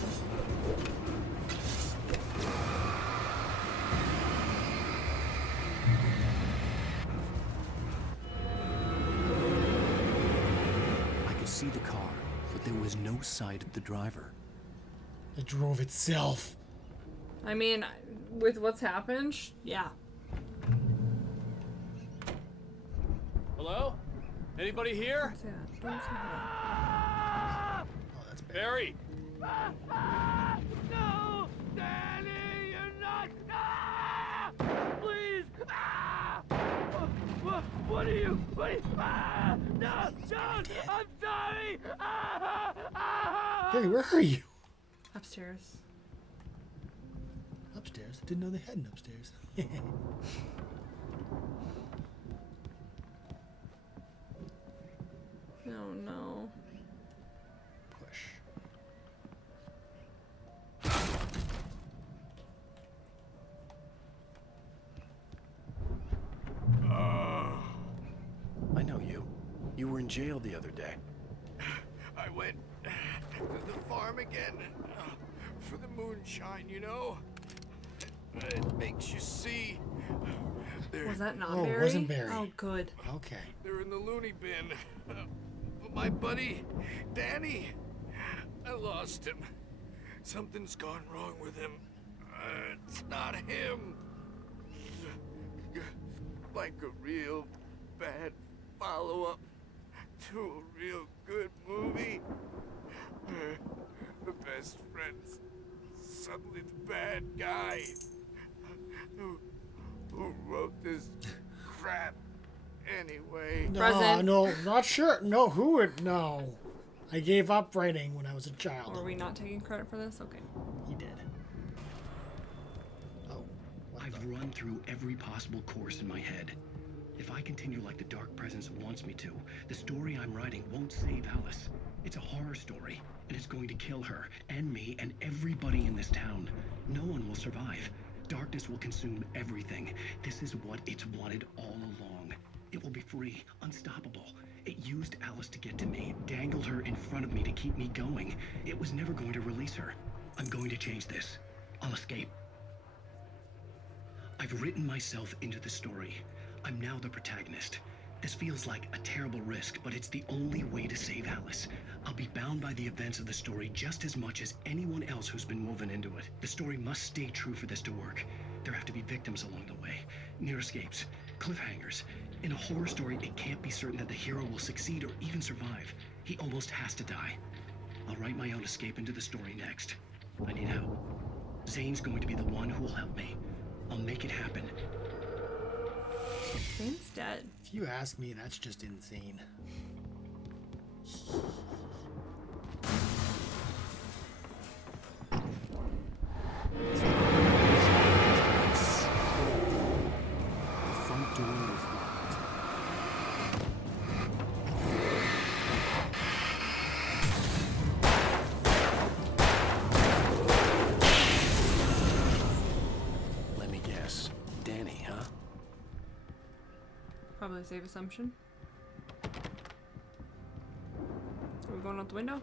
I could see the car, but there was no sight of the driver. It drove itself. I mean, with what's happened, yeah. Hello? Anybody here? Don't say that. Don't say that. Oh, that's bad. Barry! No! Danny, you're not! Ah! Please! Ah! What are you? Ah! No! Don't! I'm sorry! Ah! Ah! Hey, where are you? Upstairs. Upstairs? I didn't know they had an upstairs. Oh no. Push. I know you. You were in jail the other day. I went to the farm again for the moonshine, you know? It makes you see. Was that not Oh, it Barry? wasn't Barry. Oh, good. Okay. They're in the loony bin. But my buddy, Danny, I lost him. Something's gone wrong with him. It's not him. Like a real bad follow-up to a real good movie. The best friend's suddenly the bad guy. Who wrote this crap anyway? No, Present. no, not sure. No, who would? No. I gave up writing when I was a child. Are we not taking credit for this? Okay. He did. Oh. What I've the? run through every possible course in my head. If I continue like the Dark Presence wants me to, the story I'm writing won't save Alice. It's a horror story, and it's going to kill her, and me, and everybody in this town. No one will survive. Darkness will consume everything. This is what it's wanted all along. It will be free, unstoppable. It used Alice to get to me, dangled her in front of me to keep me going. It was never going to release her. I'm going to change this. I'll escape. I've written myself into the story. I'm now the protagonist. This feels like a terrible risk, but it's the only way to save Alice. I'll be bound by the events of the story just as much as anyone else who's been woven into it. The story must stay true for this to work. There have to be victims along the way, near escapes, cliffhangers. In a horror story, it can't be certain that the hero will succeed or even survive. He almost has to die. I'll write my own escape into the story next. I need help. Zane's going to be the one who will help me. I'll make it happen. Zane's dead. If you ask me, that's just insane. The front door was locked. Let me guess. Danny, huh? Probably a safe assumption. Are we going out the window?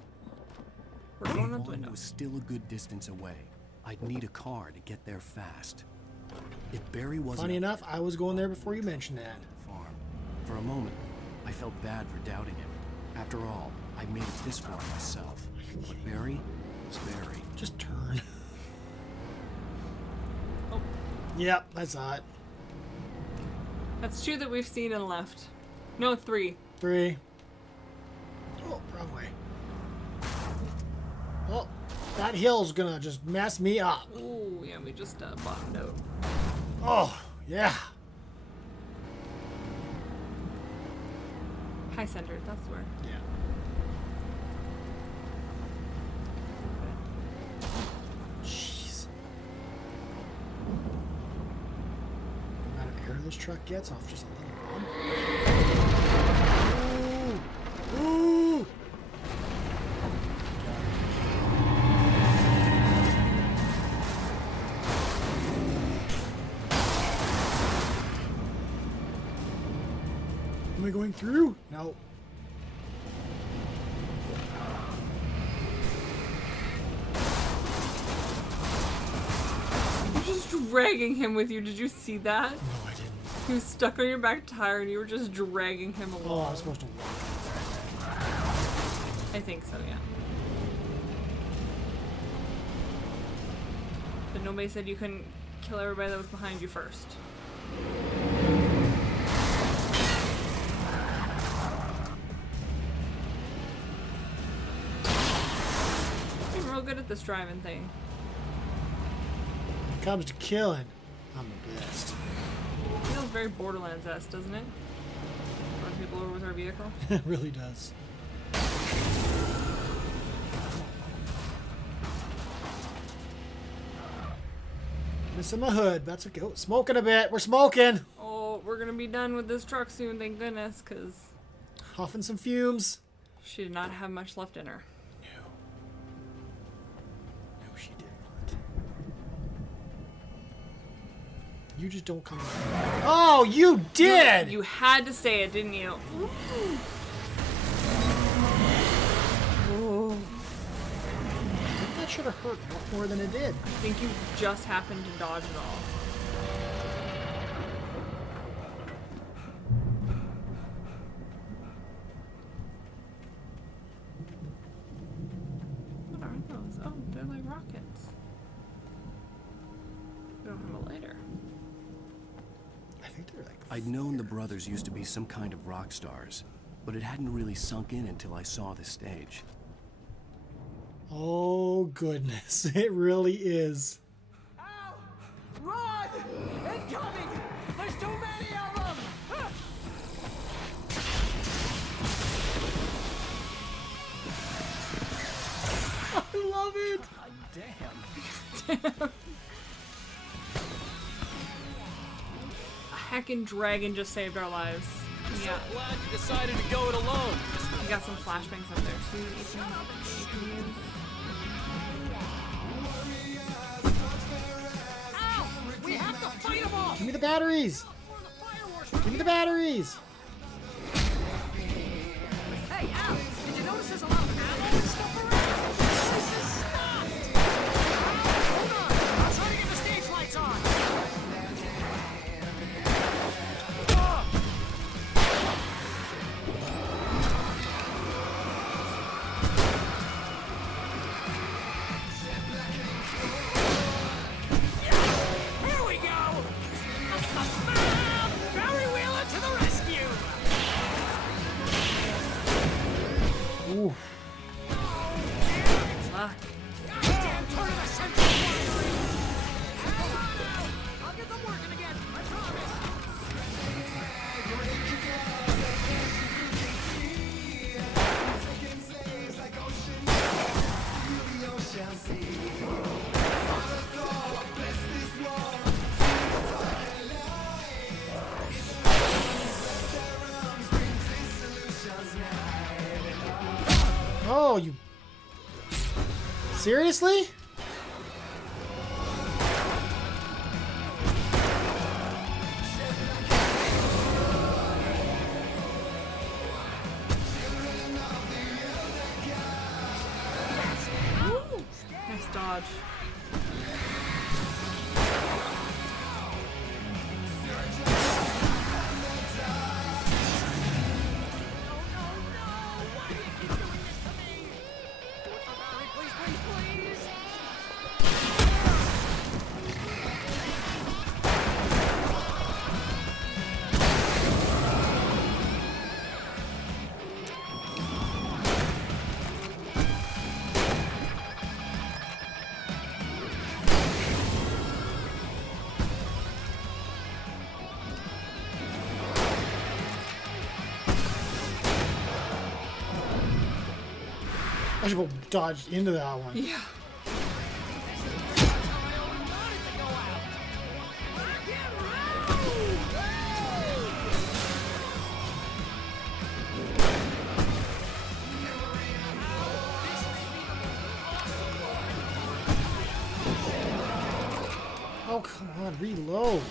We're going out the Vaughn window. was still a good distance away. I'd need a car to get there fast. If Barry wasn't Funny enough, I was going there before you mentioned that. farm, for a moment, I felt bad for doubting him. After all, I made it this far myself. But Barry was Barry. Just turn. Oh. Yep, I saw it. That's 2 that we've seen and left. No, 3. 3. Oh, wrong way. Well, that hill's gonna just mess me up. Oh, yeah, we just bottomed out. Oh, yeah. High centered, that's where. Yeah. Jeez. The amount of air this truck gets off just a little bump. Ooh! Ooh! Am I going through? No. You're just dragging him with you. Did you see that? No, I didn't. He was stuck on your back tire and you were just dragging him along. Oh, I was supposed to walk. I think so, yeah. But nobody said you couldn't kill everybody that was behind you first. I'm real good at this driving thing. When it comes to killing, I'm the best. It feels very Borderlands-esque, doesn't it? Run people over with our vehicle. It really does. Missing my hood. That's okay. Oh, smoking a bit. We're smoking. Oh, we're gonna be done with this truck soon, thank goodness, because Huffing some fumes. she did not have much left in her. No, she did not. You just don't come around. Oh, you did! You had to say it, didn't you? Oh. I think that should have hurt a lot more than it did. I think you just happened to dodge it all. What are those? Oh, they're like rockets. We don't have a lighter. I think they're like... I'd known the brothers used to be some kind of rock stars, but it hadn't really sunk in until I saw the stage. Oh, goodness. It really is. Run! Incoming! There's too many of them! I love it! Damn. A heckin' dragon just saved our lives. Yeah. So glad you decided to go it alone. You got some flashbangs up there too. You can use. Ow! We have to fight them all! Give me the batteries! Give me the batteries! Hey, Al! Did you notice there's a lot of ammo and stuff around? This is stopped! Hold on! I'm trying to get the stage lights on! Here we go! Barry Wheeler to the rescue! Ooh. Fuck. Goddamn turn of the century winery! I'll get them working again, I promise! Oh, you... Seriously? dodge. I should have dodged into that one. Yeah. Oh, come on, reload.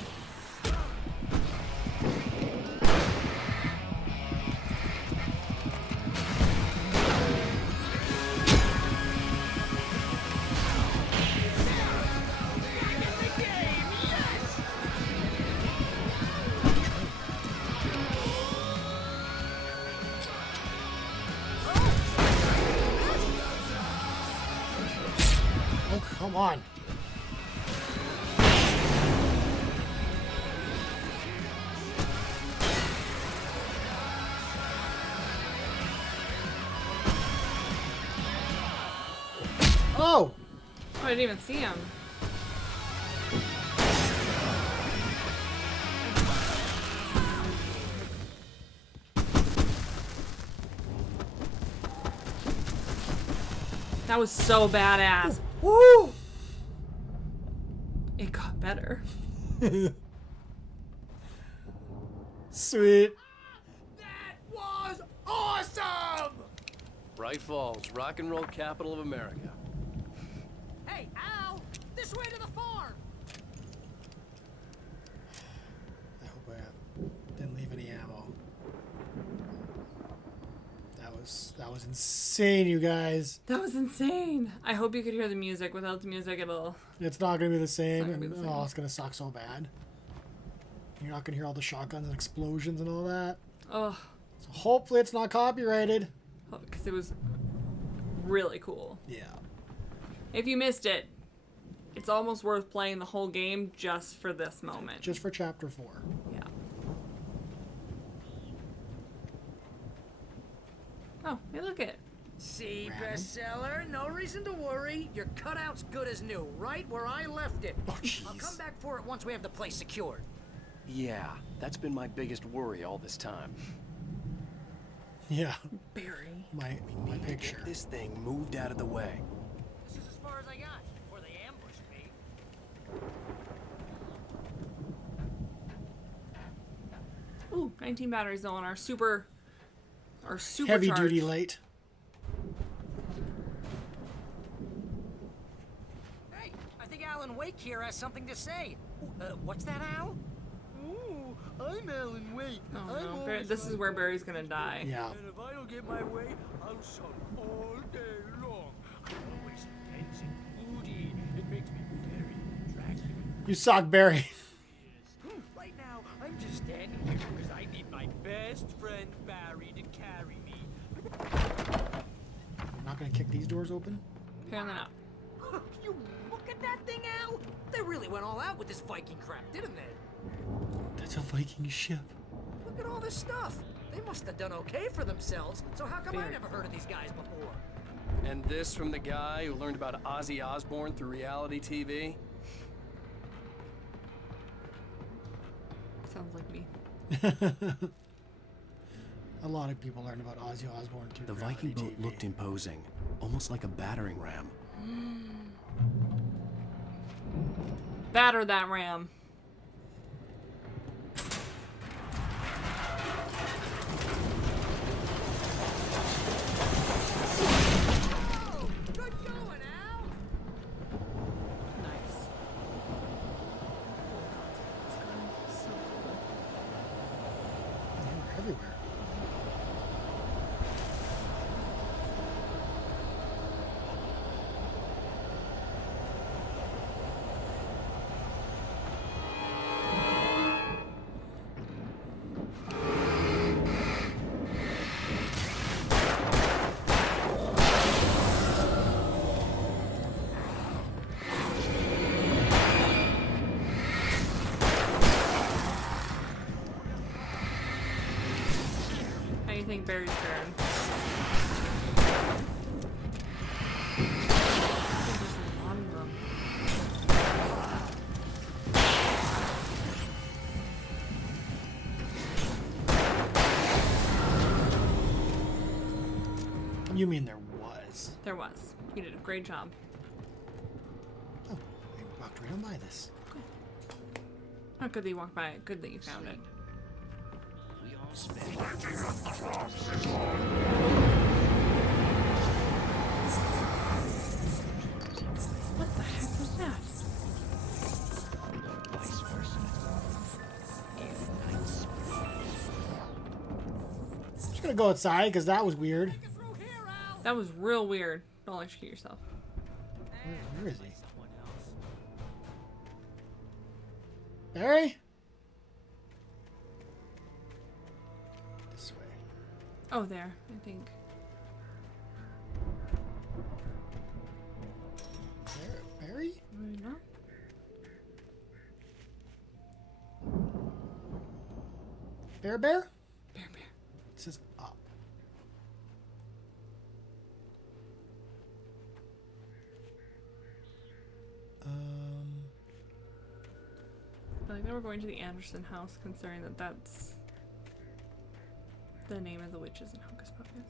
Oh, come on. Oh! Oh, I didn't even see him. That was so badass. Woo! It got better. Sweet. That was awesome! Bright Falls, rock and roll capital of America. Hey, Al! This way to the farm! I hope I didn't leave any ammo. That was insane, you guys. That was insane. I hope you could hear the music. Without the music, it'll... It's not gonna be the same, gonna be and the same. oh, it's gonna suck so bad. You're not gonna hear all the shotguns and explosions and all that. Oh, So hopefully it's not copyrighted. because it was really cool. Yeah. If you missed it, it's almost worth playing the whole game just for this moment. Just for chapter 4. Yeah. Oh, hey, look it. See, Random. bestseller, no reason to worry. Your cutout's good as new, right where I left it. Oh, I'll jeez. come back for it once we have the place secured. Yeah, that's been my biggest worry all this time. Yeah. Barry. My We need to picture. get this thing moved out of the way. This is as far as I got before they ambushed me. Ooh, 19 batteries though on our super Heavy charge. duty light. Hey, I think Alan Wake here has something to say. What's that, Al? Ooh, I'm Alan Wake. Oh no, this is where Barry's gonna die. Yeah. And if I don't get my way, I'll sulk all day long. I'm always tense and moody. It makes me very attractive. You suck, Barry. Right now, I'm just standing here because I need my best friend Barry to carry me. I'm not gonna kick these doors open. Apparently not. You look at that thing, Al. They really went all out with this Viking crap, didn't they? That's a Viking ship. Look at all this stuff. They must have done okay for themselves. So how come I never heard of these guys before? And this from the guy who learned about Ozzy Osbourne through reality TV? Sounds like me. A lot of people learn about Ozzy Osbourne through The reality Viking boat TV. looked imposing, almost like a battering ram. Batter that ram. Good going, Al. Nice. So cool. They're everywhere. think Barry's turn. There's a lot of them. You mean there was? There was. You did a great job. Oh, I walked right on by this. Oh, good that you walked by it. Good that you found it. We all spend. What the heck was that? Vice versa. I'm just gonna go outside because that was weird. That was real weird. Don't electrocute yourself. Where is he? Barry? This way. Oh, there. I think. Barry? No. Bear? Bear. It says up. I like that we're going to the Anderson house, considering that that's the name of the witches in Hocus Pocus.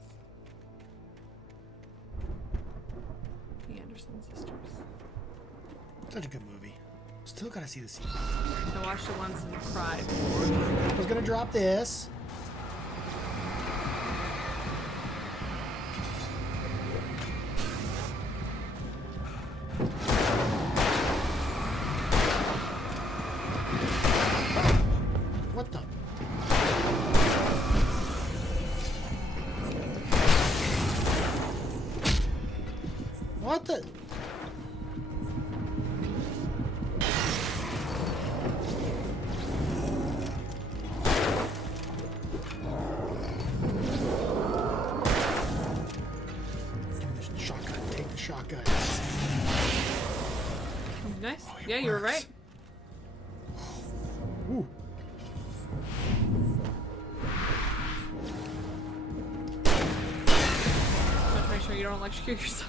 The Anderson sisters. Such a good movie. Still gotta see the sequel. I watched it once and cried. I was gonna drop this. What the? What the? Shotgun. Take the shotgun. Nice. Oh, Yeah, you were right. Ooh. Just make sure you don't electrocute yourself.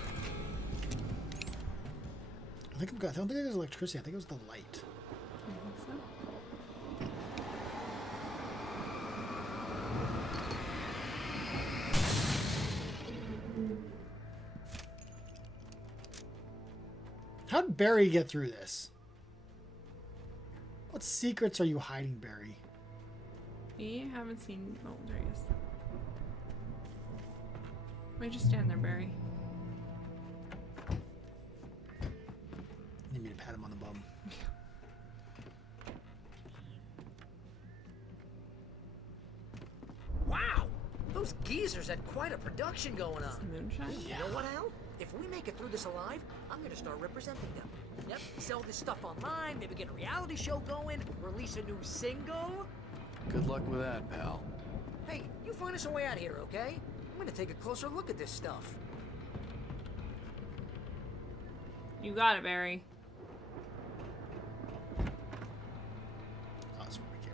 I don't think it was electricity. I think it was the light. I think so. How'd Barry get through this? What secrets are you hiding, Barry? We haven't seen. Oh, there he is. Why just stand there, Barry? Need me to pat him on the bum. Wow! Those geezers had quite a production going on. Moonshine? You know what, Al? If we make it through this alive, I'm gonna start representing them. Yep, sell this stuff online, maybe get a reality show going, release a new single. Good luck with that, pal. Hey, you find us a way out here, okay? I'm gonna take a closer look at this stuff. You got it, Barry. Oh, that's where we came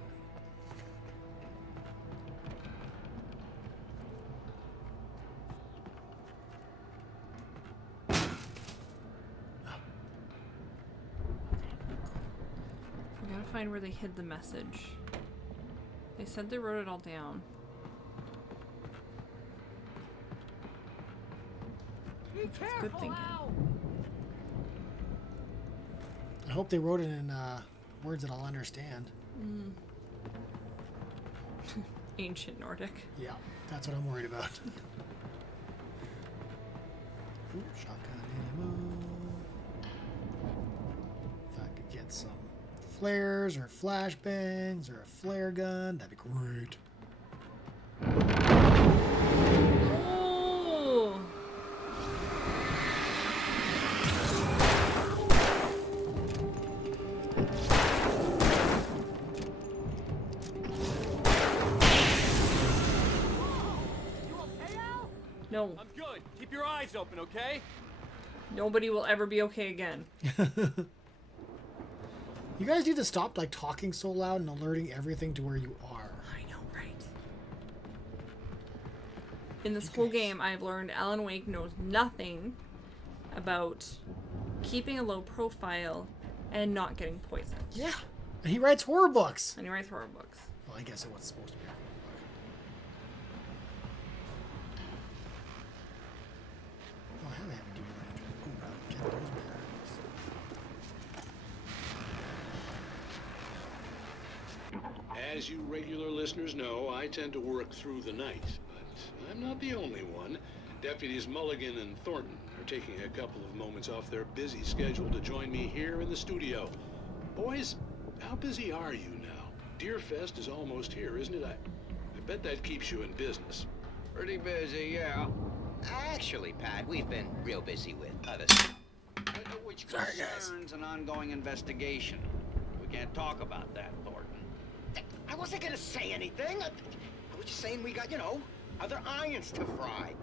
We gotta find where they hid the message. They said they wrote it all down. That's good thinking. I hope they wrote it in words that I'll understand. Mm. Ancient Nordic. Yeah, that's what I'm worried about. Ooh, shotgun ammo. If I could get some flares or flashbangs or a flare gun, that'd be great. Oh! No. I'm good. Keep your eyes open, okay? Nobody will ever be okay again. You guys need to stop like talking so loud and alerting everything to where you are. I know, right? in this whole game, I've learned Alan Wake knows nothing about keeping a low profile and not getting poisoned. Yeah. And he writes horror books. And he writes horror books. Well, I guess it was supposed to be a horror book. Oh, how they have a duty lantern. Oh, wow. Get those batteries. As you regular listeners know, I tend to work through the night, but I'm not the only one. Deputies Mulligan and Thornton are taking a couple of moments off their busy schedule to join me here in the studio. Boys, how busy are you now? Deerfest is almost here, isn't it? I bet that keeps you in business. Pretty busy, yeah. Actually, Pat, we've been real busy with other stuff, which concerns an ongoing investigation. We can't talk about that, Thornton. I wasn't gonna say anything. I was just saying we got, other irons to fry.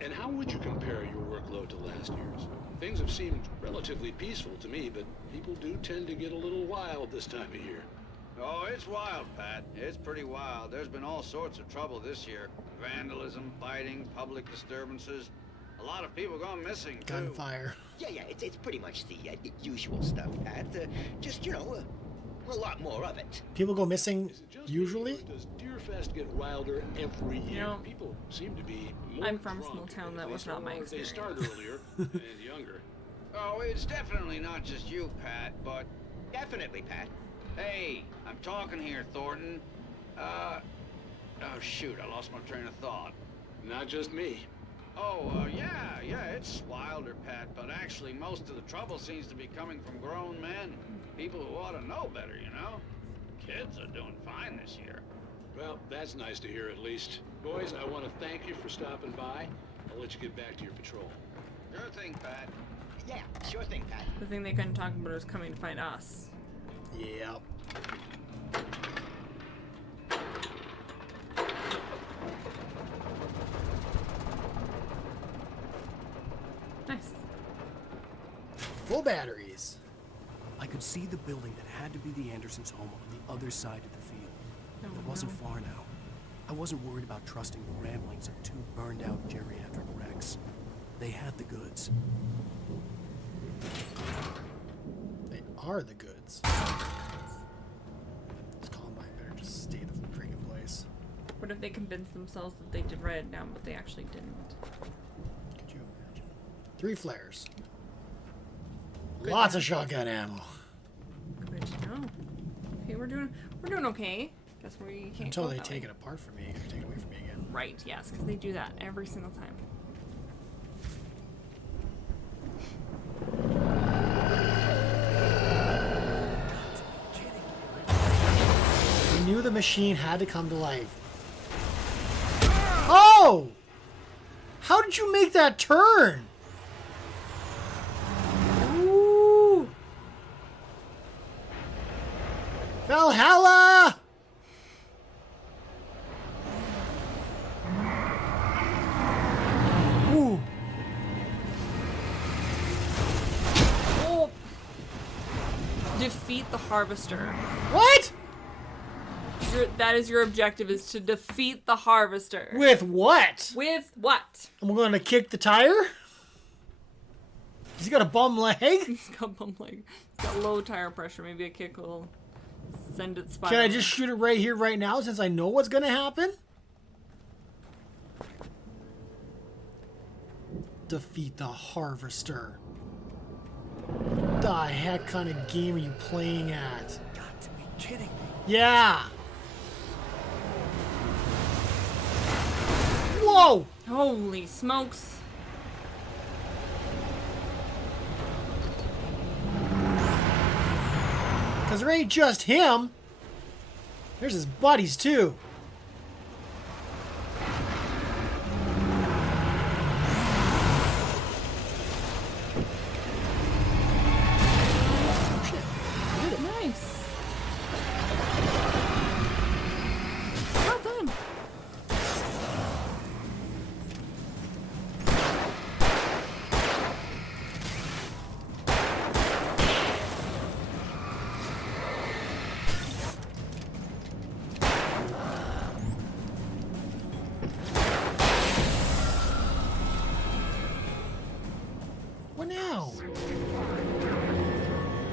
And how would you compare your workload to last year's? Things have seemed relatively peaceful to me, but people do tend to get a little wild this time of year. Oh, it's wild, Pat. It's pretty wild. There's been all sorts of trouble this year. Vandalism, fighting, public disturbances. A lot of people gone missing, too. Gunfire. Yeah, it's pretty much the usual stuff, Pat. Just, a lot more of it. People go missing usually? Does Deerfest get wilder every year? People seem to be more I'm from a drunk, small town. That at was least, not my or experience. They start earlier and younger. Oh, it's definitely not just you, Pat, but... Definitely, Pat. Hey, I'm talking here, Thornton. Oh, shoot, I lost my train of thought. Not just me. Oh, yeah, it's wilder, Pat, but actually most of the trouble seems to be coming from grown men. People who ought to know better, Kids are doing fine this year. Well, that's nice to hear at least. Boys, I want to thank you for stopping by. I'll let you get back to your patrol. Sure thing, Pat. Yeah, sure thing, Pat. The thing they couldn't talk about was coming to find us. Yep. Nice. Full batteries. I could see the building that had to be the Andersons' home on the other side of the field. Oh, It wasn't far now. I wasn't worried about trusting the ramblings of two burned-out geriatric wrecks. They had the goods. They are the goods. This Columbine better just stay the friggin' place. What if they convinced themselves that they did write it down, but they actually didn't? Could you imagine? 3 flares. Lots of shotgun ammo. Good to know. Okay, we're doing okay. Guess we can't. Until go they that take way. it apart from me or take it away from me again. Right. Yes, because they do that every single time. I knew the machine had to come to life. Oh! How did you make that turn? Ooh! Valhalla! Ooh. Oh! Defeat the Harvester. What? That is your objective, is to defeat the Harvester. With what? With what? I'm gonna kick the tire? Has he got a bum leg? He's got bum leg. He's got low tire pressure. Maybe a kick will send it spiraling. Can I just shoot it right here, right now, since I know what's gonna happen? Defeat the Harvester. The heck kind of game are you playing at? Got to be kidding me. Yeah! Whoa! Holy smokes. Because there ain't just him. There's his buddies, too. Nice. Well done.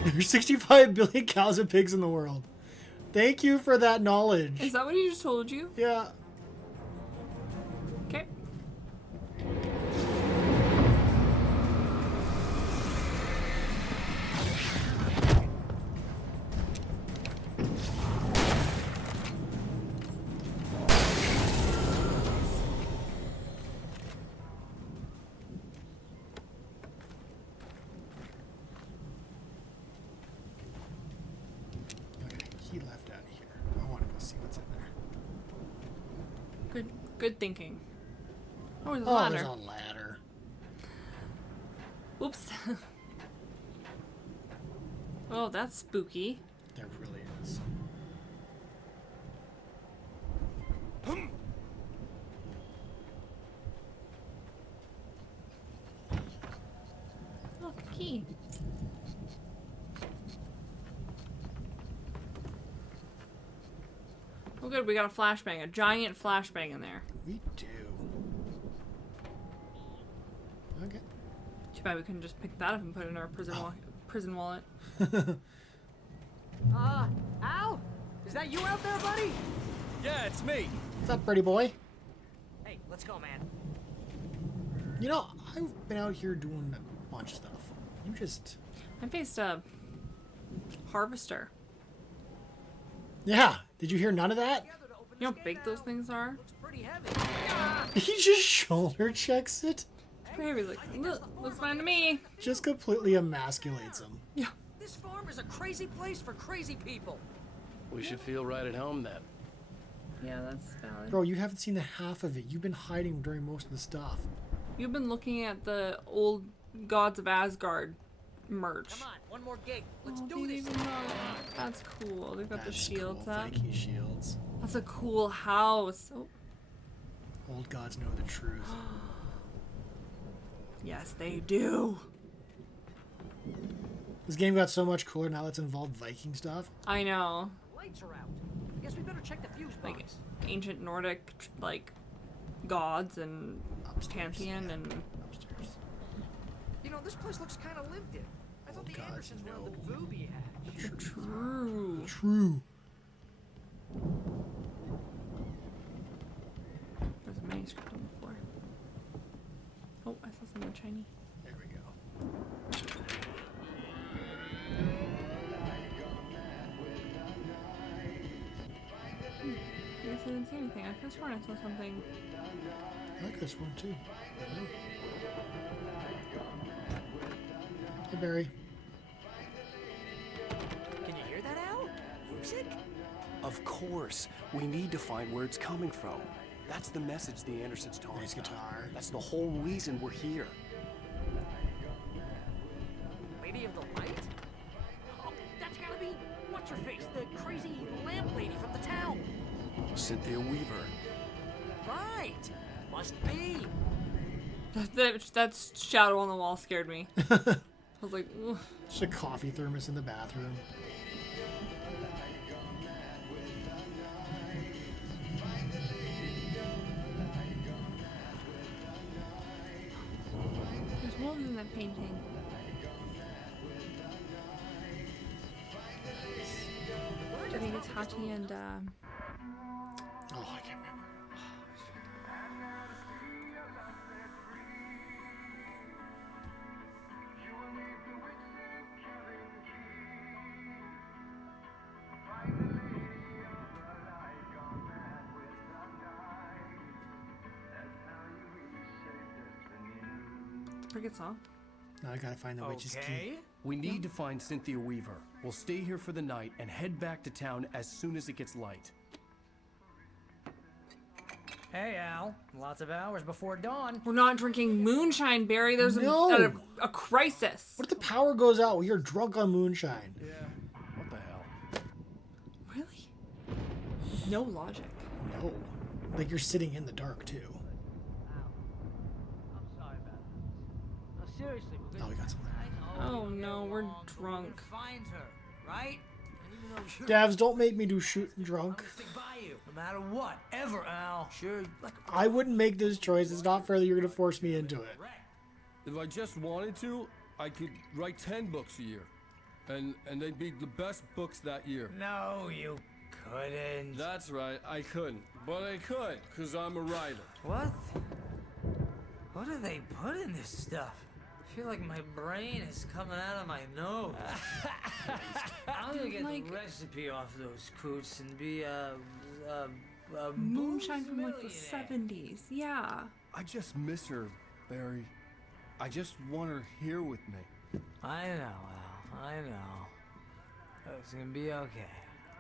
There's 65 billion cows and pigs in the world. Thank you for that knowledge. Is that what he just told you? Yeah. Okay. He left out of here. I want to go see what's in there. Good thinking. Oh, there's a Oh, ladder. there's a ladder. Oops. Oh, that's spooky. There really is. Oh, key. Oh, good. We got a flashbang. A giant flashbang in there. We do. Okay. Too bad we couldn't just pick that up and put it in our prison wallet. Al? Is that you out there, buddy? Yeah, it's me. What's up, pretty boy? Hey, let's go, man. You know, I've been out here doing a bunch of stuff. You just... I faced a harvester. Yeah. Did you hear none of that? You know how big those things are? Pretty heavy. He just shoulder checks it. Pretty heavy. Like, looks fine to me. Just completely emasculates him. Yeah. This farm is a crazy place for crazy people. We should feel right at home then. Yeah, that's valid. Bro, you haven't seen the half of it. You've been hiding during most of the stuff. You've been looking at the old Gods of Asgard merch. Come on, one more gig. Let's Oh, do they this. even know that. That's cool. They've got the That's shields cool. up. Viking shields. That's a cool house. Oh. Old gods know the truth. Yes, they do. This game got so much cooler now that's involved Viking stuff. I know. Lights are out. Guess we better check the fuse box. Like ancient Nordic, like gods and pantheon and. Upstairs. You know, this place looks kind of lived in. I thought the gods Andersons were know. the booby hatch. True. True. There's a manuscript on the floor. Oh, I saw something shiny. There we go. I guess I didn't see anything. I could have sworn I saw something. I like this one too. Hey, Barry. Can you hear that, Al? Music? Of course. We need to find where it's coming from. That's the message the Andersons taught us. Nice guitar. That's the whole reason we're here. Lady of the Light? Oh, that's gotta be what's-her-face, the crazy lamp lady from the town. Cynthia Weaver. Right. Must be. That shadow on the wall scared me. I was like, ooh. Just a coffee thermos in the bathroom. There's wolves in that painting. I think it's Hati and Oh, I can't remember. pretty good song. Now I gotta find the witch's key. We need to find Cynthia Weaver. We'll stay here for the night and head back to town as soon as it gets light. Hey, Al. Lots of hours before dawn. We're not drinking moonshine, Barry. There's No. a crisis. What if the power goes out while you're drunk on moonshine? Yeah. What the hell? Really? No logic. No. Like you're sitting in the dark too. I'm sorry about this. No, seriously, we're Oh, we got some. Oh no, we're drunk. Find her, right? Even though you're Davs, don't make me do shooting drunk. stick by you, no matter what, ever, Al. Sure, like I wouldn't make this choice. It's not fair that you're gonna force me into it. If I just wanted to, I could write 10 books a year. And they'd be the best books that year. No, you couldn't. That's right, I couldn't. But I could, because I'm a writer. What? What do they put in this stuff? I feel like my brain is coming out of my nose. I'm gonna get the recipe off those coots and be a Moonshine from like the millionaire. 70s. Yeah. I just miss her, Barry. I just want her here with me. I know, Al. I know. It's gonna be okay.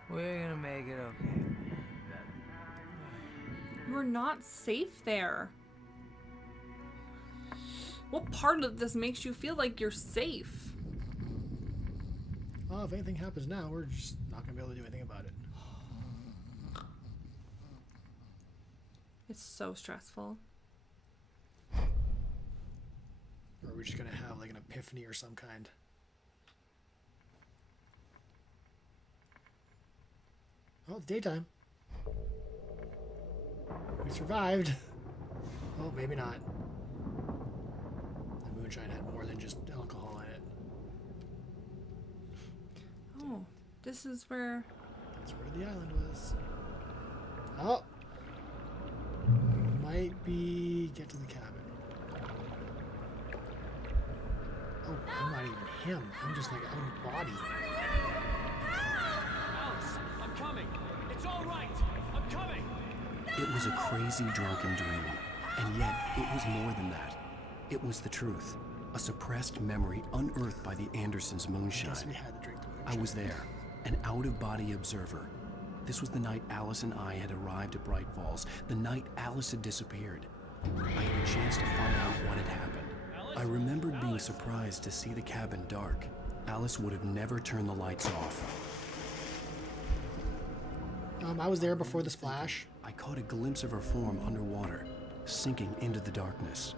We're gonna make it okay. You're not safe there. What part of this makes you feel like you're safe? Well, if anything happens now, we're just not gonna be able to do anything about it. It's so stressful. Or are we just gonna have like an epiphany or some kind? Oh, it's daytime. We survived. Oh, maybe not. The moonshine had more than just alcohol in it. Oh, this is where... That's where the island was. Oh! We might be... get to the cabin. Oh, I'm not even him. I'm just like out of body. Alice, I'm coming. It's all right. I'm coming. It was a crazy drunken dream, and yet it was more than that. It was the truth, a suppressed memory unearthed by the Andersons' moonshine. Guess we had to drink the I was there, an out-of-body observer. This was the night Alice and I had arrived at Bright Falls, the night Alice had disappeared. I had a chance to find out what had happened. I remembered being surprised to see the cabin dark. Alice would have never turned the lights off. I was there before the splash. I caught a glimpse of her form underwater, sinking into the darkness.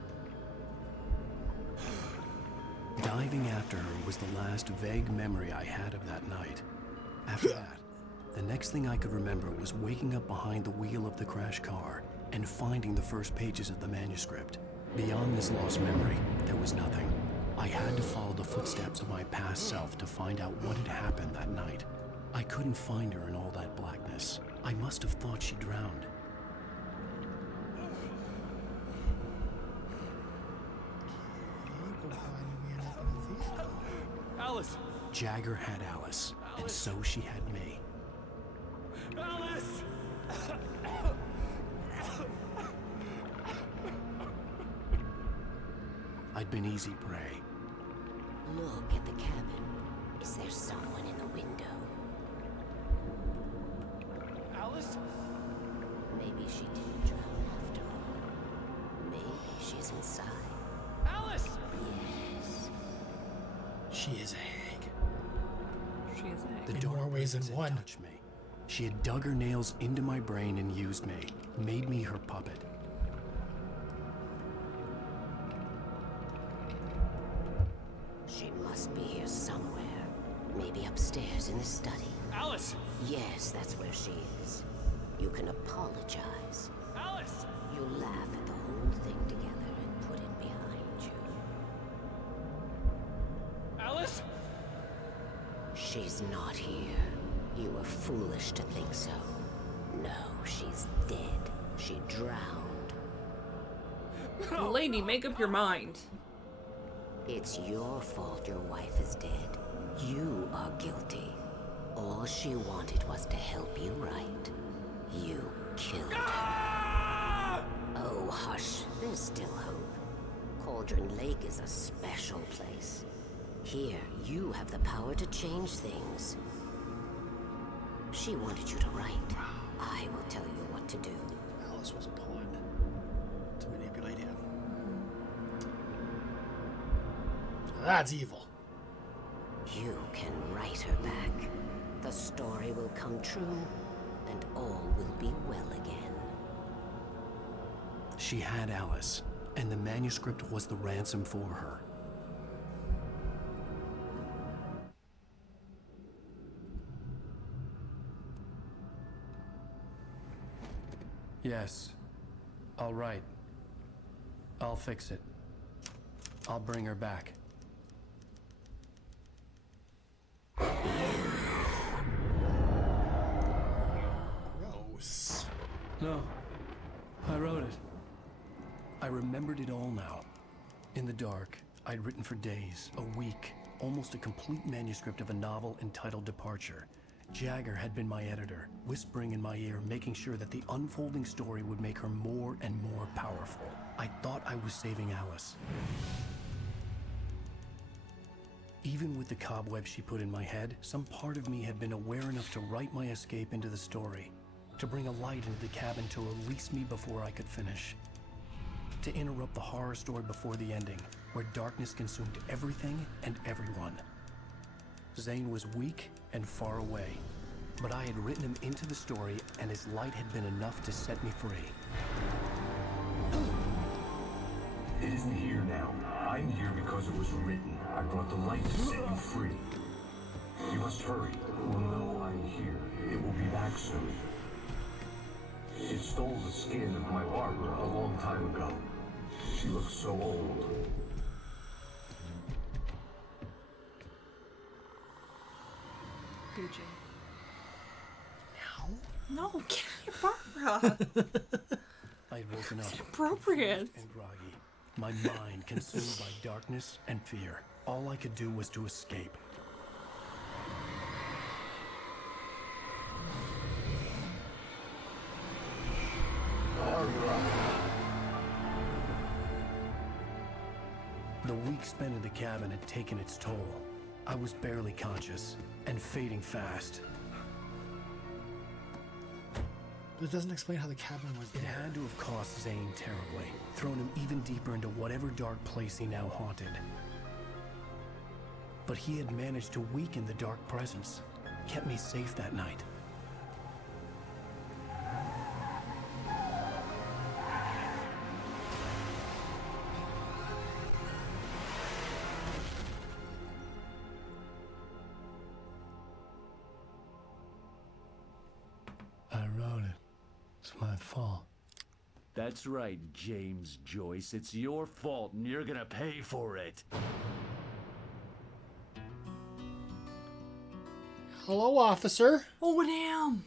Diving after her was the last vague memory I had of that night. After that, the next thing I could remember was waking up behind the wheel of the crashed car and finding the first pages of the manuscript. Beyond this lost memory, there was nothing. I had to follow the footsteps of my past self to find out what had happened that night. I couldn't find her in all that blackness. I must have thought she drowned. Alice! Jagger had Alice, and so she had me. Alice! I'd been easy prey. Look at the cabin. Is there someone in the window? Alice? Maybe she didn't drown after all. Maybe she's inside. Alice! Yes. She is a hag. She is a hag. The In dark more ways than presence had one. touched me. She had dug her nails into my brain and used me, made me her puppet. She must be here somewhere. Maybe upstairs in the study. Alice! Yes, that's where she is. You can apologize. Alice! You laugh at the whole thing together and put it behind you. Alice? She's not here. You were foolish to think so. No, she's dead. She drowned. Lady, make up your mind. It's your fault your wife is dead. You are guilty. All she wanted was to help you right. You killed her. Oh, hush. There's still hope. Cauldron Lake is a special place. Here, you have the power to change things. She wanted you to write. I will tell you what to do. Alice was a pawn to manipulate him. That's evil. You can write her back. The story will come true, and all will be well again. She had Alice, and the manuscript was the ransom for her. Yes. All right. I'll fix it. I'll bring her back. No. I wrote it. I remembered it all now. In the dark, I'd written for days, a week, almost a complete manuscript of a novel entitled Departure. Jagger had been my editor, whispering in my ear, making sure that the unfolding story would make her more and more powerful. I thought I was saving Alice. Even with the cobwebs she put in my head, some part of me had been aware enough to write my escape into the story, to bring a light into the cabin to release me before I could finish, to interrupt the horror story before the ending, where darkness consumed everything and everyone. Zane was weak and far away, but I had written him into the story, and his light had been enough to set me free. It isn't here now. I'm here because it was written. I brought the light to set you free. You must hurry. Will know I'm here. It will be back soon. It stole the skin of my Barbara a long time ago. She looks so old. Gucci. Now? No, get your Barbara. I'd woken up. Inappropriate. And groggy. My mind consumed by darkness and fear. All I could do was to escape. The week spent in the cabin had taken its toll. I was barely conscious and fading fast. But it doesn't explain how the cabin was there. It had to have cost Zane terribly, thrown him even deeper into whatever dark place he now haunted. But he had managed to weaken the dark presence, kept me safe that night. I wrote it. It's my fault. That's right, James Joyce. It's your fault, and you're gonna pay for it. Hello, officer. Oh, damn.